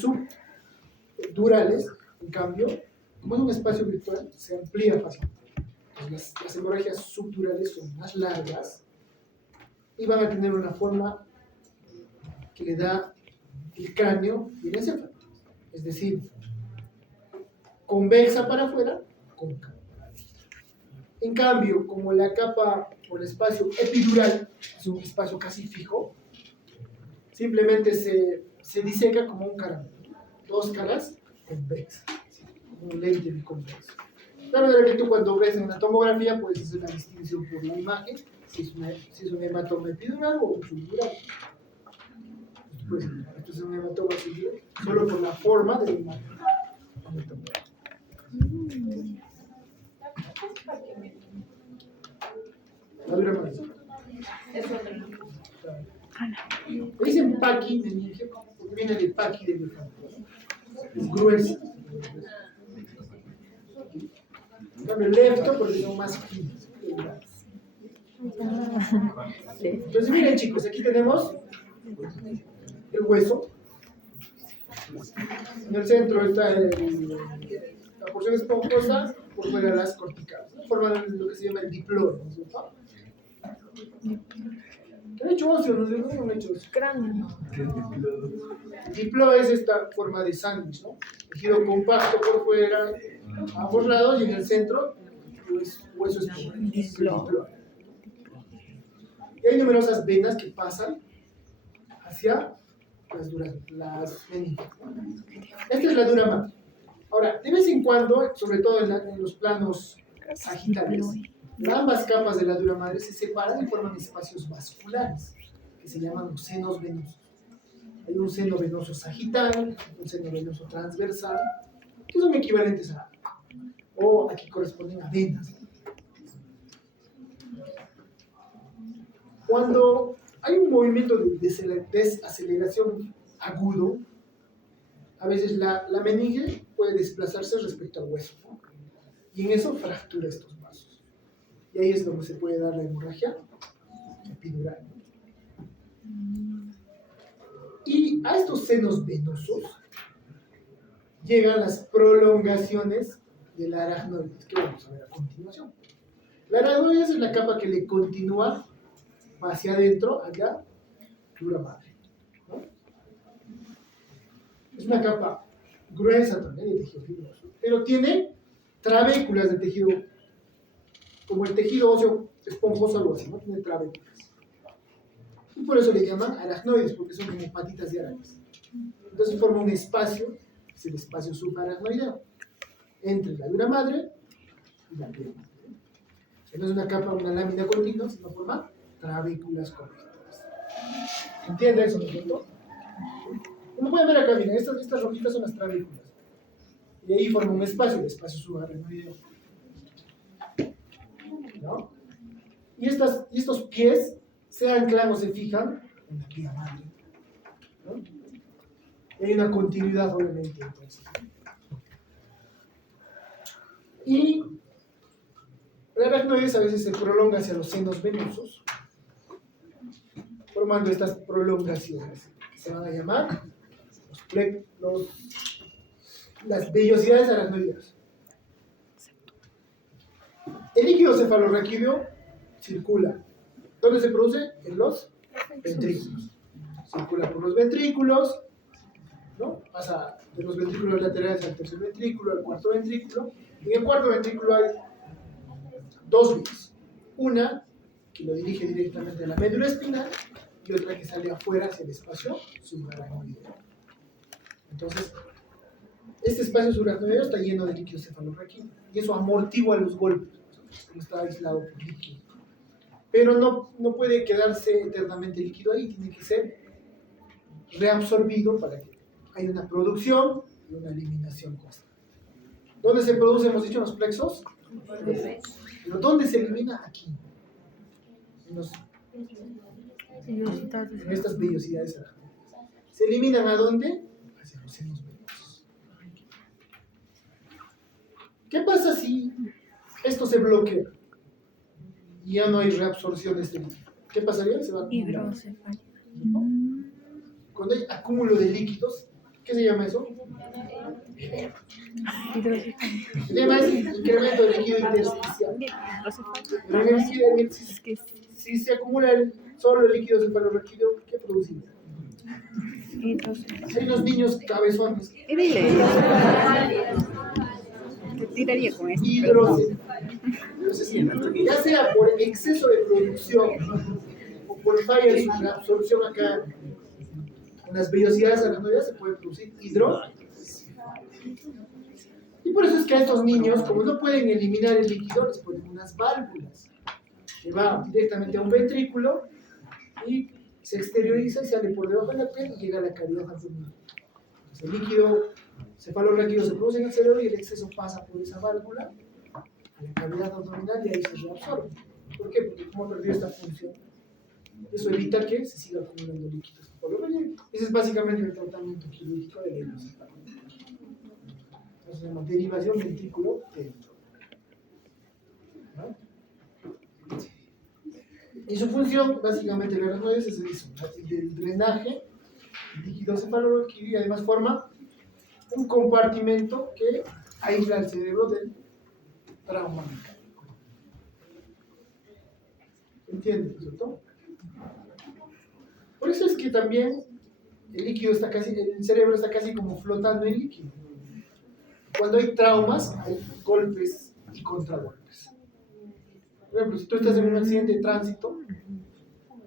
subdurales, en cambio, como es un espacio virtual, se amplía fácilmente. Entonces, las hemorragias subdurales son más largas y van a tener una forma que le da el cráneo y el encéfalo. Es decir, convexa para afuera, cóncava para adentro. En cambio, como la capa o el espacio epidural es un espacio casi fijo, simplemente se diseca como un caramelo. Dos caras convexas, como un lente biconvexo. La verdad es que tú cuando ves en una tomografía puedes hacer la distinción por la imagen, si es un hematoma epidural o un subdural. Pues, esto es un hematoma subdural, solo por la forma de la imagen. La dura madre. Le dicen paqui meninge, porque viene de paqui de elefante. Es gruesa. En cambio, lepto, porque son más finos. Entonces, miren, chicos, aquí tenemos el hueso. En el centro está la porción esponjosa, por fuera las corticales. Forman lo que se llama el diploide, ¿no es cierto? ¿Qué han hecho óseo? ¿No sé cómo han hecho óseo? Cráneo. Diplo es esta forma de sándwich, ¿no? Tejido compacto por fuera, a ambos lados, y en el centro, pues, hueso esponjoso. Y hay numerosas venas que pasan hacia las meninges. Esta es la dura madre. Ahora, de vez en cuando, sobre todo en los planos sagitales, ambas capas de la dura madre se separan y forman espacios vasculares, que se llaman los senos venosos. Hay un seno venoso sagital, un seno venoso transversal, que son equivalentes a, o aquí corresponden a venas. Cuando hay un movimiento de desaceleración agudo, a veces la meninge puede desplazarse respecto al hueso, ¿no? Y en eso fractura estos vasos. Y ahí es donde se puede dar la hemorragia epidural. Y a estos senos venosos llegan las prolongaciones de la aracnoides, que vamos a ver a continuación. La aracnoides es la capa que le continúa hacia adentro, allá, dura madre, ¿no? Es una capa gruesa también de tejido fibroso, pero tiene trabéculas de tejido, como el tejido óseo esponjoso, algo así, ¿no? Tiene trabéculas. Y por eso le llaman aracnoides, porque son como patitas de arañas. Entonces forma un espacio, es el espacio subaracnoideo, entre la dura madre y la piel. No es una capa, una lámina continua, sino forma trabéculas conectadas. ¿Entienden eso, no es cierto? Como pueden ver acá, miren, estas rojitas son las trabéculas. Y ahí forma un espacio, el espacio subaracnoideo. ¿No? Y estos pies se anclan o se fijan en la piel madre, ¿no? Y hay una continuidad, obviamente, entonces. Y la aracnoides a veces se prolonga hacia los senos venosos, formando estas prolongaciones, que se van a llamar las vellosidades aracnoideas. El líquido cefalorraquídeo circula. ¿Dónde se produce? En los ventrículos. Circula por los ventrículos, ¿no? Pasa de los ventrículos laterales al tercer ventrículo, al cuarto ventrículo, En el cuarto ventrículo hay dos vías. Una que lo dirige directamente a la médula espinal y otra que sale afuera hacia el espacio subaracnoideo. Entonces, este espacio subaracnoideo está lleno de líquido cefalorraquídeo y eso amortigua los golpes, como está aislado por líquido. Pero no puede quedarse eternamente líquido ahí, tiene que ser reabsorbido para que haya una producción y una eliminación constante. ¿Dónde se produce, hemos dicho, en los plexos? Pero ¿dónde se elimina? Aquí. En estas vellosidades aracnoides. ¿Se eliminan a dónde? Hacia los senos venosos. ¿Qué pasa si esto se bloquea y ya no hay reabsorción de este líquido? ¿Qué pasaría? Se va a acumular. Hidrocefalia. Cuando hay acúmulo de líquidos, ¿qué se llama eso? Hidrocefalia. Se llama incremento de líquido intersticial. Pero en el líquido, si se acumula solo el líquido cefalorraquídeo, ¿qué produce? Hidrocefalia. Hay unos niños cabezones. Y dile. Te tiraría con esto. Hidrocefalia. Entonces, ya sea por exceso de producción o por falla en su absorción acá en las vellosidades aracnoides, se puede producir hidrocefalia. Y por eso es que a estos niños, como no pueden eliminar el líquido, les ponen unas válvulas que van directamente a un ventrículo y se exterioriza y sale por debajo de la piel y llega a la cavidad abdominal. Entonces, el líquido cefalorraquídeo se produce en el cerebro y el exceso pasa por esa válvula a la cavidad abdominal y ahí se reabsorbe. ¿Por qué? Porque como perdió esta función, eso evita que se siga acumulando líquidos. Ese es básicamente el tratamiento quirúrgico de la hidrocefalia. Entonces se llama derivación ventrículo dentro. ¿No? Y su función, básicamente, la aracnoides es eso, el drenaje, el líquido cefalorraquídeo y además forma un compartimento que aísla el cerebro del trauma mecánico. ¿Entiendes, cierto? Por eso es que también el cerebro está casi como flotando en líquido. Cuando hay traumas, hay golpes y contragolpes. Por ejemplo, si tú estás en un accidente de tránsito,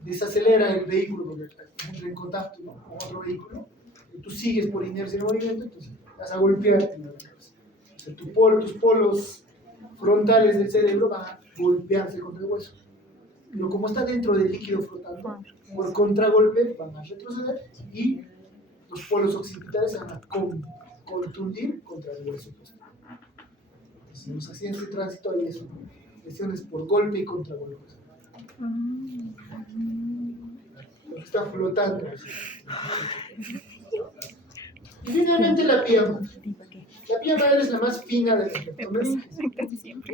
desacelera el vehículo porque entra en contacto con otro vehículo, y tú sigues por inercia en movimiento, entonces vas a golpearte en la cabeza. O sea, tus polos frontales del cerebro van a golpearse contra el hueso. Pero como está dentro del líquido flotando, por contragolpe van a retroceder y los polos occipitales se van a contundir contra el hueso posterior. Entonces, en los accidentes de tránsito hay eso, lesiones por golpe y contragolpe. Porque está flotando. Y finalmente la pía. La pía madre es la más fina de las rectomeninges. Casi siempre.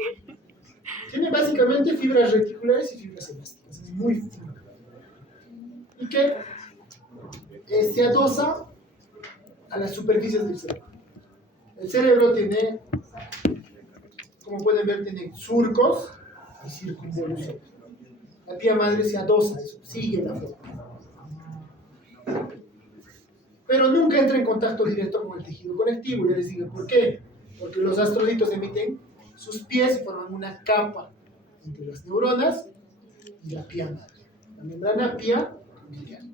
Tiene básicamente fibras reticulares y fibras elásticas, es muy fina. Y que se adosa a las superficies del cerebro. El cerebro tiene, como pueden ver, tiene surcos y circunvoluciones. La pía madre se adosa a eso, sigue la forma. Pero nunca entra en contacto directo con el tejido conectivo. Ya les digo, ¿por qué? Porque los astrocitos emiten sus pies y forman una capa entre las neuronas y la pía madre. La membrana pía glial.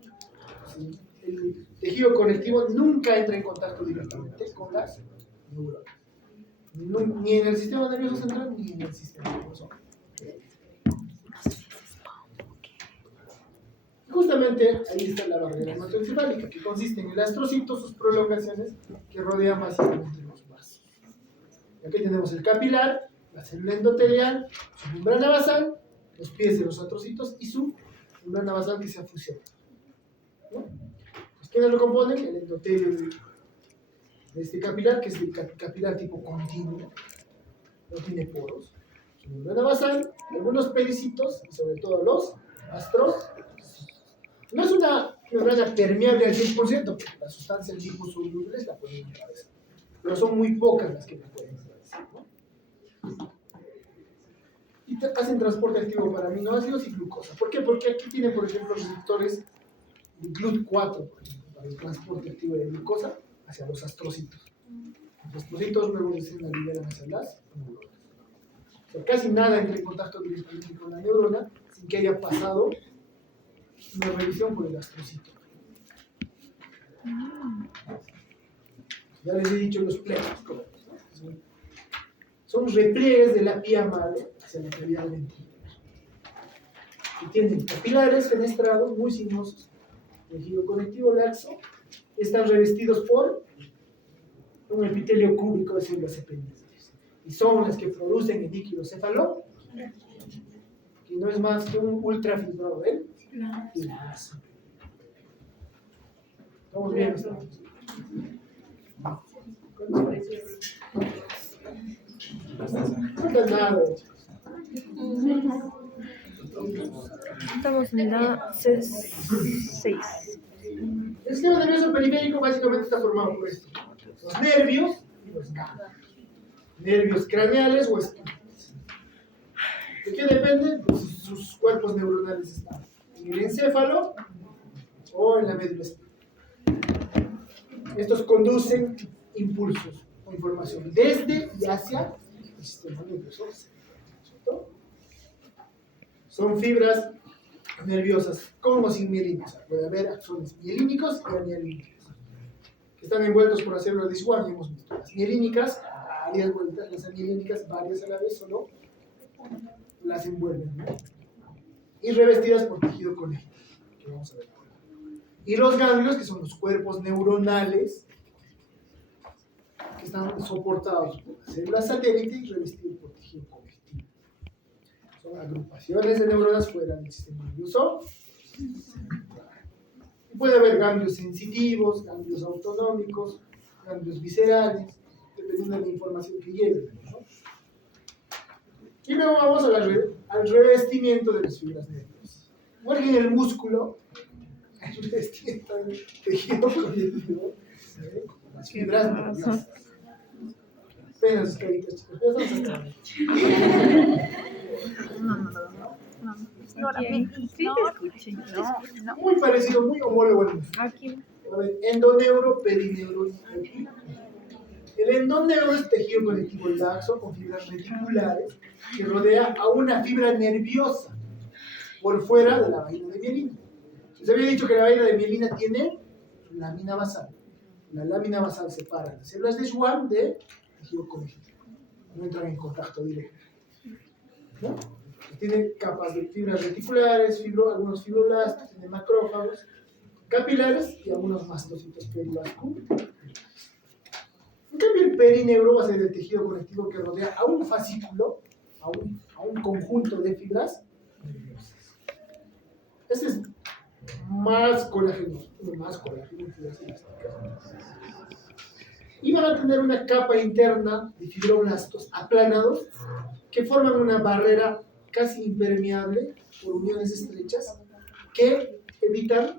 El tejido conectivo nunca entra en contacto directamente con las neuronas. Ni en el sistema nervioso central ni en el sistema nervioso. Y justamente ahí está la barrera hematoencefálica, que consiste en el astrocito, sus prolongaciones que rodean básicamente los vasos. Y aquí tenemos el capilar, la célula endotelial, su membrana basal, los pies de los astrocitos y su membrana basal que se ha fusionado. ¿No? Entonces, ¿quiénes lo componen? El endotelio de este capilar, que es el capilar tipo continuo, no tiene poros. Su membrana basal, algunos pelicitos y sobre todo los astrocitos. No es una membrana permeable al 100%, porque las sustancias liposolubles la pueden atravesar, pero son muy pocas las que la pueden atravesar, ¿no? Y hacen transporte activo para aminoácidos y glucosa. ¿Por qué? Porque aquí tienen, por ejemplo, receptores de GLUT4, por ejemplo, para el transporte activo de glucosa hacia los astrocitos. Los astrócitos luego de célula liberan hacia las neuronas. O sea, casi nada entra en contacto directamente con la neurona sin que haya pasado una revisión por el astrocito. Ya les he dicho los pliegues, son repliegues de la vía madre hacia la cavidad ventricular. Y tienen capilares fenestrados muy sinuosos, tejido conectivo laxo, están revestidos por un epitelio cúbico de células dependientes. Y son las que producen el líquido cefalón, que no es más que un ultrafiltrado del plasma. ¿Estamos bien? No falta nada, chicos. Estamos en la 6. El sistema nervioso periférico básicamente está formado por esto: los nervios y los ganglios. Nervios craneales o espinales. ¿De qué depende? Pues sus cuerpos neuronales están en el encéfalo o en la médula espinal. Estos conducen impulsos o información desde y hacia el sistema nervioso. ¿Cierto? Son fibras nerviosas con o sin mielina. O sea, puede haber axones mielínicos y anialínicos, que están envueltos por las células de Schwann, y hemos visto. Las mielínicas, varias vueltas, las anialínicas, varias a la vez, solo las envuelven, ¿no? Y revestidas por tejido conéctico, que vamos a ver ahora. Y los ganglios, que son los cuerpos neuronales, que están soportados por las células satélite y revestidos por tejido conectivo. Son agrupaciones de neuronas fuera del sistema nervioso. Puede haber ganglios sensitivos, ganglios autonómicos, ganglios viscerales, dependiendo de la información que lleven, ¿no? Y luego vamos al revestimiento de las fibras nerviosas. Igual que en el músculo, hay revestimiento del tejido conectivo, las fibras nerviosas. Ven sus caritas, chicos. Ya estamos acá. No. Muy parecido, muy homólogo al músculo. Aquí. A ver, endoneuro, perineuro y epineuro. El endoneuro es tejido conectivo laxo con fibras reticulares que rodea a una fibra nerviosa por fuera de la vaina de mielina. Les había dicho que la vaina de mielina tiene lámina basal. La lámina basal separa las células de Schwann de tejido conectivo. No entran en contacto directo, ¿no? Tiene capas de fibras reticulares, algunos fibroblastos, tiene macrófagos, capilares y algunos mastocitos perivasculares. En cambio, el perineuro va a ser el tejido conectivo que rodea a un fascículo, a un conjunto de fibras nerviosas. Este es más colágeno en fibras elásticas. Y van a tener una capa interna de fibroblastos aplanados que forman una barrera casi impermeable por uniones estrechas que evitan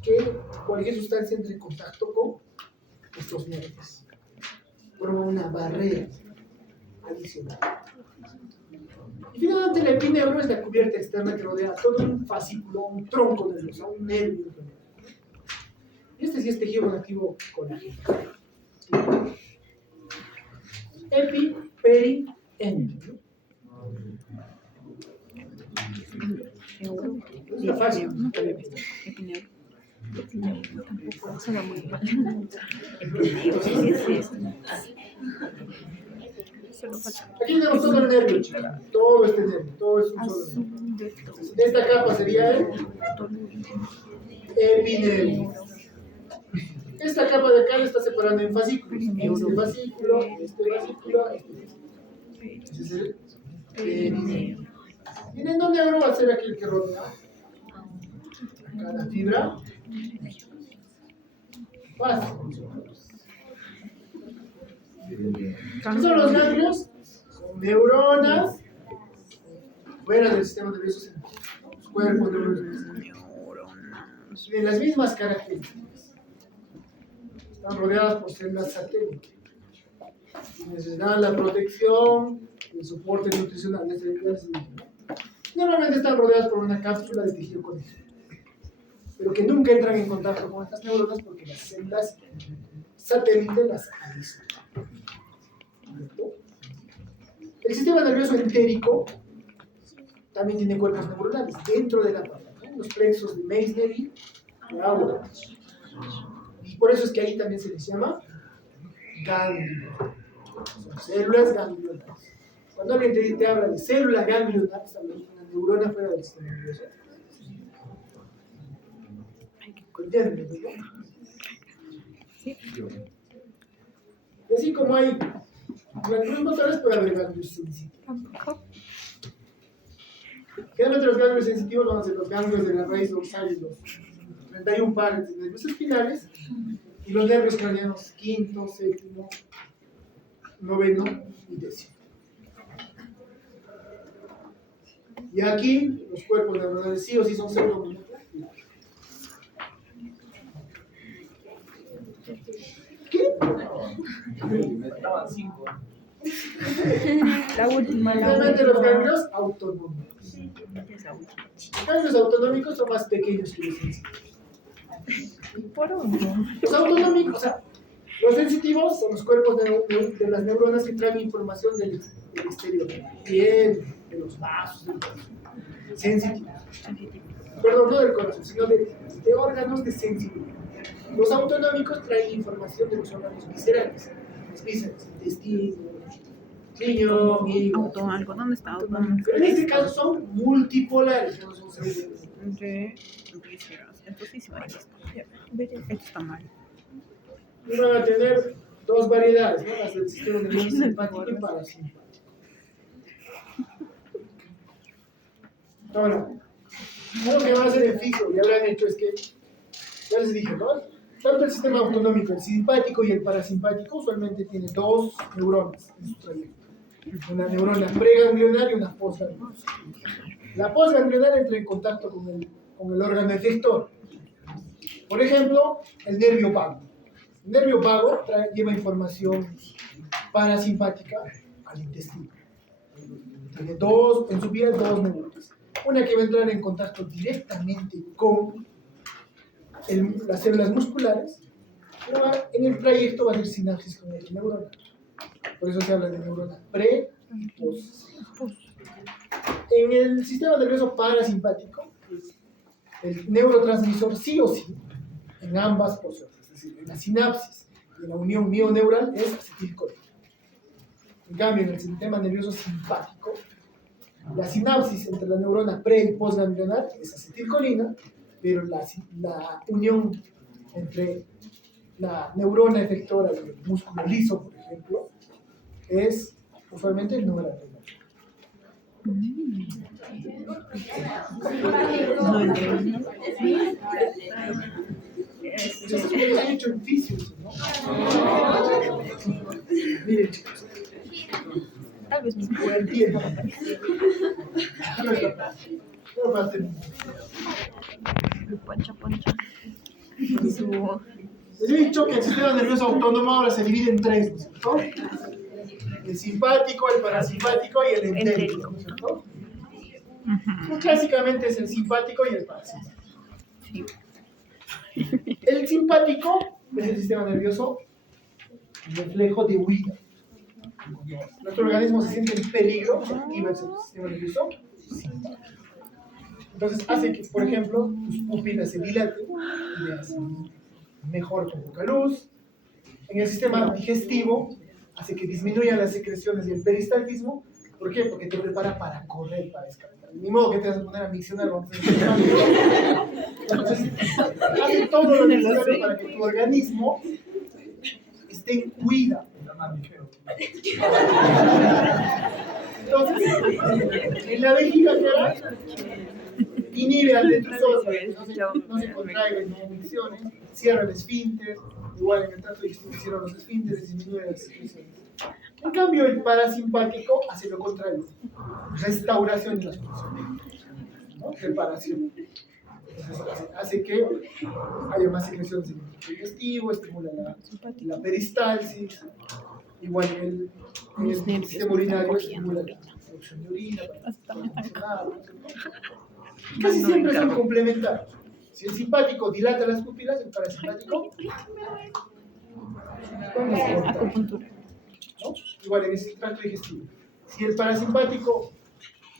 que cualquier sustancia entre en contacto con estos nervios. Forma una barrera adicional. Y finalmente el epineuro es la cubierta externa que rodea todo un fascículo, un tronco nervioso, un nervio. Y este sí es tejido conectivo colágeno. Epi, peri, endo. Está fácil. Suena muy mal. Aquí tenemos todo el nervio, chica. Todo este nervio, todo es un solo nervio. Esta capa sería el epineuro. Esta capa de acá la está separando en fascículos. Este fascículo, este fascículo, este. Ese es el perineuro. Y el endoneuro va a ser aquel que rodea cada fibra básica. ¿Qué son los ganglios? Son neuronas fuera del sistema nervioso central. Los cuerpos neuronales. Tienen las mismas características. Están rodeadas por células satélites. Y necesitan la protección, el soporte nutricional. Normalmente están rodeadas por una cápsula de tejido conectivo, pero que nunca entran en contacto con estas neuronas porque las células satélite las aíslan. El sistema nervioso entérico también tiene cuerpos neuronales dentro de la pata, ¿no? Los plexos de Meissner y de Auerbach. Y por eso es que ahí también se les llama ganglio. Son células ganglionares. Cuando alguien te habla de célula ganglionar, está hablando de una neurona fuera del sistema nervioso. ¿Entienden? ¿No? Sí. Y así como hay ganglios motores, puede haber ganglios sensitivos. Tampoco. Generalmente los ganglios sensitivos van a ser los ganglios de la raíz dorsal y los 31 pares de nervios espinales y los nervios craneanos quinto, séptimo, noveno y décimo. Y aquí los cuerpos neuronales sí o sí son pseudomoleculares. ¿Qué? La última, Finalmente los ganglios autonómicos. Los ganglios autonómicos son más pequeños que los sensitivos. Por uno. Los autonómicos, o sea, los sensitivos son los cuerpos de las neuronas que traen información del exterior, de la piel, de los vasos, sensitivos. Perdón, no del corazón, sino de órganos de sensibilidad. Los autonómicos traen información de los órganos viscerales, los vísceras, intestino, riñón, hígado. Auto algo, ¿dónde está auto? Pero en este caso son multipolares, no son celulares. Entre vísceras. Entonces sí va a esto. Esto está mal. Y van a tener dos variedades, ¿no? Las del sistema nervioso simpático y parasimpático. Ahora, algo que van a hacer en fisio y habrán hecho es que, ya les dije, ¿no? Tanto el sistema autonómico, el simpático y el parasimpático, usualmente tienen dos neuronas en su trayecto. Una neurona preganglionar y una postganglionar. La postganglionar entra en contacto con el órgano efector. Por ejemplo, el nervio vago. El nervio vago lleva información parasimpática al intestino. Tiene en su vía dos neuronas. Una que va a entrar en contacto directamente con las células musculares, pero en el trayecto va a haber sinapsis con otra neurona. Por eso se habla de neurona pre y post. En el sistema nervioso parasimpático, el neurotransmisor sí o sí, en ambas porciones, es decir, en la sinapsis y en la unión mioneural, es acetilcolina. En cambio, en el sistema nervioso simpático, la sinapsis entre la neurona pre y postganglionar es acetilcolina, pero la unión entre la neurona efectora y el músculo liso, por ejemplo, es usualmente el noradrenal. No entiendo. Eso es lo que he hecho en fisios, ¿no? Miren, chicos. Tal vez mi No entiendo. No va a ser. Poncha. Su... Les he dicho que el sistema nervioso autónomo ahora se divide en tres, ¿no es cierto? El simpático, el parasimpático y el entérico, ¿no es cierto? Pues clásicamente es el simpático y el parasimpático. Sí. El simpático es el sistema nervioso reflejo de huida. Cuando nuestro organismo se siente en peligro, se activa el sistema nervioso simpático. Entonces hace que, por ejemplo, tus pupilas se dilaten y veas mejor con poca luz. En el sistema digestivo hace que disminuyan las secreciones y el peristaltismo. ¿Por qué? Porque te prepara para correr, para escapar. Ni modo que te vas a poner a miccionar. Entonces, hace todo lo necesario para que tu organismo esté en huida. Entonces, en la vejiga que hará, inhibe al detrusor, no se contraigan, no micciones, cierra el esfínter, igual en el trato digestivo cierra los esfínteres, disminuye las secreciones. En cambio, el parasimpático hace lo contrario, restauración de las funciones, ¿no? Reparación. Entonces, hace que haya más secreciones en el digestivo, estimula la peristalsis, igual en el sistema urinario estimula la producción de orina, casi siempre son complementarios. Si el simpático dilata las pupilas, el parasimpático Acupuntura. ¿no? Igual en ese tracto digestivo. Si el parasimpático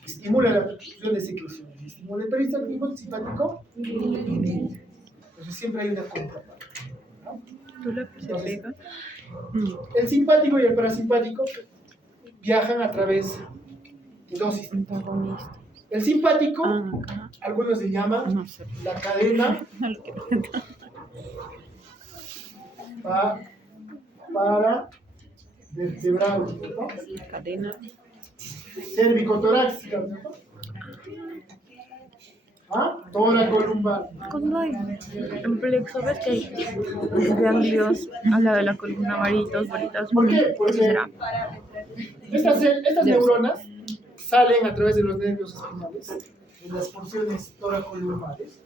estimula la producción de secreciones y estimula el peristaltismo, simpático inhibe. Entonces siempre hay una contraparte, ¿no? ¿Tú le Entonces, pegas? el simpático y el parasimpático viajan a través de dos sistemas. Antagonista. El simpático, Acá. algunos le llaman No sé. la cadena No lo quiero. para vertebral, ¿no? Cadena. Cervicotorácica, ¿no? ¿Ah? Tóraco lumbar. Cuando hay en plexo, ves que hay ganglios al lado de la columna, varitos, bolitas. ¿Por qué? ¿Qué Porque será? estas neuronas salen a través de los nervios espinales, de las porciones tóraco-lumbares,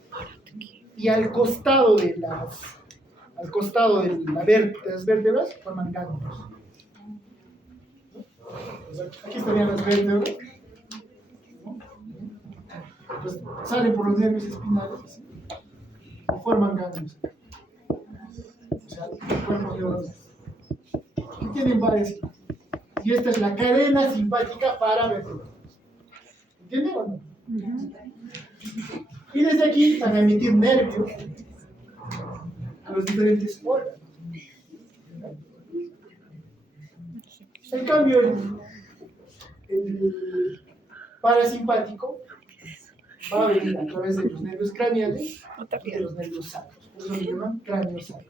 y al costado de las vértebras forman ganglios. Aquí estarían las vértebras, ¿no? Pues salen por los nervios espinales y forman ganglios. O sea, cuerpos neuronales. Y tienen varias. Y esta es la cadena simpática para vertebral. ¿Entienden o no? Y desde aquí van a emitir nervios a los diferentes órganos. En cambio, el parasimpático va a venir a través de los nervios craneales y de los nervios sacros. Por eso le llaman cráneos sacros.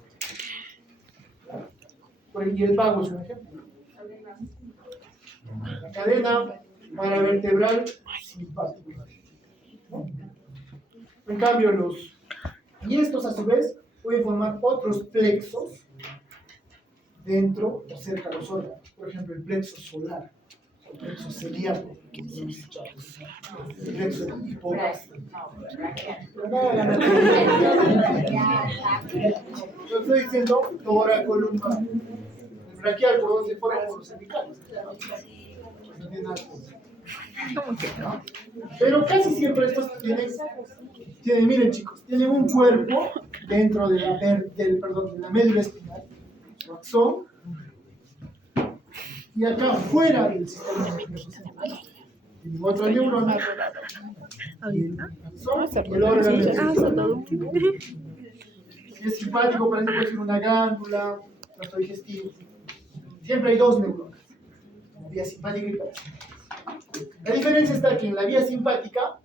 Y el vago es un ejemplo. La cadena paravertebral simpática. ¿No? En cambio, y estos a su vez pueden formar otros plexos dentro o cerca de los órganos. Por ejemplo, el plexo solar, el plexo celíaco, el plexo hipogástrico. Yo estoy diciendo tóraco lumbar. El braquial por donde se forman por los cervicales. No tiene nada que ver. ¿Cómo que no? Pero casi siempre estos tienen, miren chicos, tienen un cuerpo dentro de la médula espinal, su axón, y acá fuera del sistema nervioso central, tienen otra neurona, y el axón, y el órgano Ah, central. está todo. Si es simpático, parece que puede ser una glándula, tracto digestivo. Siempre hay dos neuronas, la vía simpática y parasimpática. La diferencia está que en la vía simpática,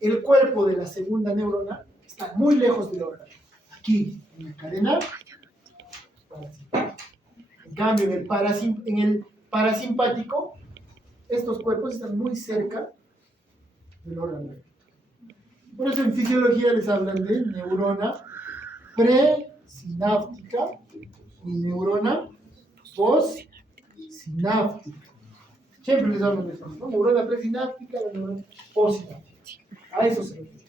el cuerpo de la segunda neurona está muy lejos del órgano. Aquí, en la cadena parasimpática. En cambio, en el parasimpático, estos cuerpos están muy cerca del órgano. Por eso en fisiología les hablan de neurona presináptica y neurona postsináptica. Siempre les hablan de eso, ¿no? Neurona presináptica, la neurona postsináptica. A eso se refiere.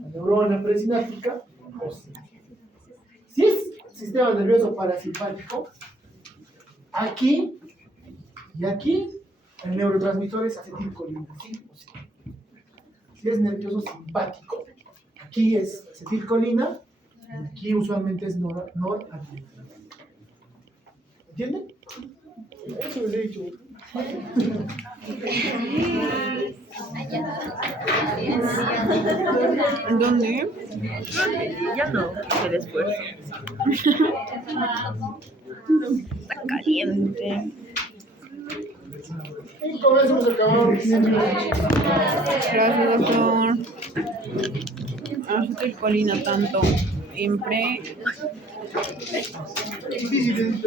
La neurona presináptica, postsináptica. Si es sistema nervioso parasimpático, aquí y aquí el neurotransmisor es acetilcolina. ¿Sí? Si es nervioso simpático, aquí es acetilcolina y aquí usualmente es noradrenalina. ¿Entienden? Eso les he dicho. ¿Dónde? Ya no, el esfuerzo. Está caliente. Y con eso hemos acabado. Gracias, doctor. Acetilcolina tanto. Siempre. Es difícil.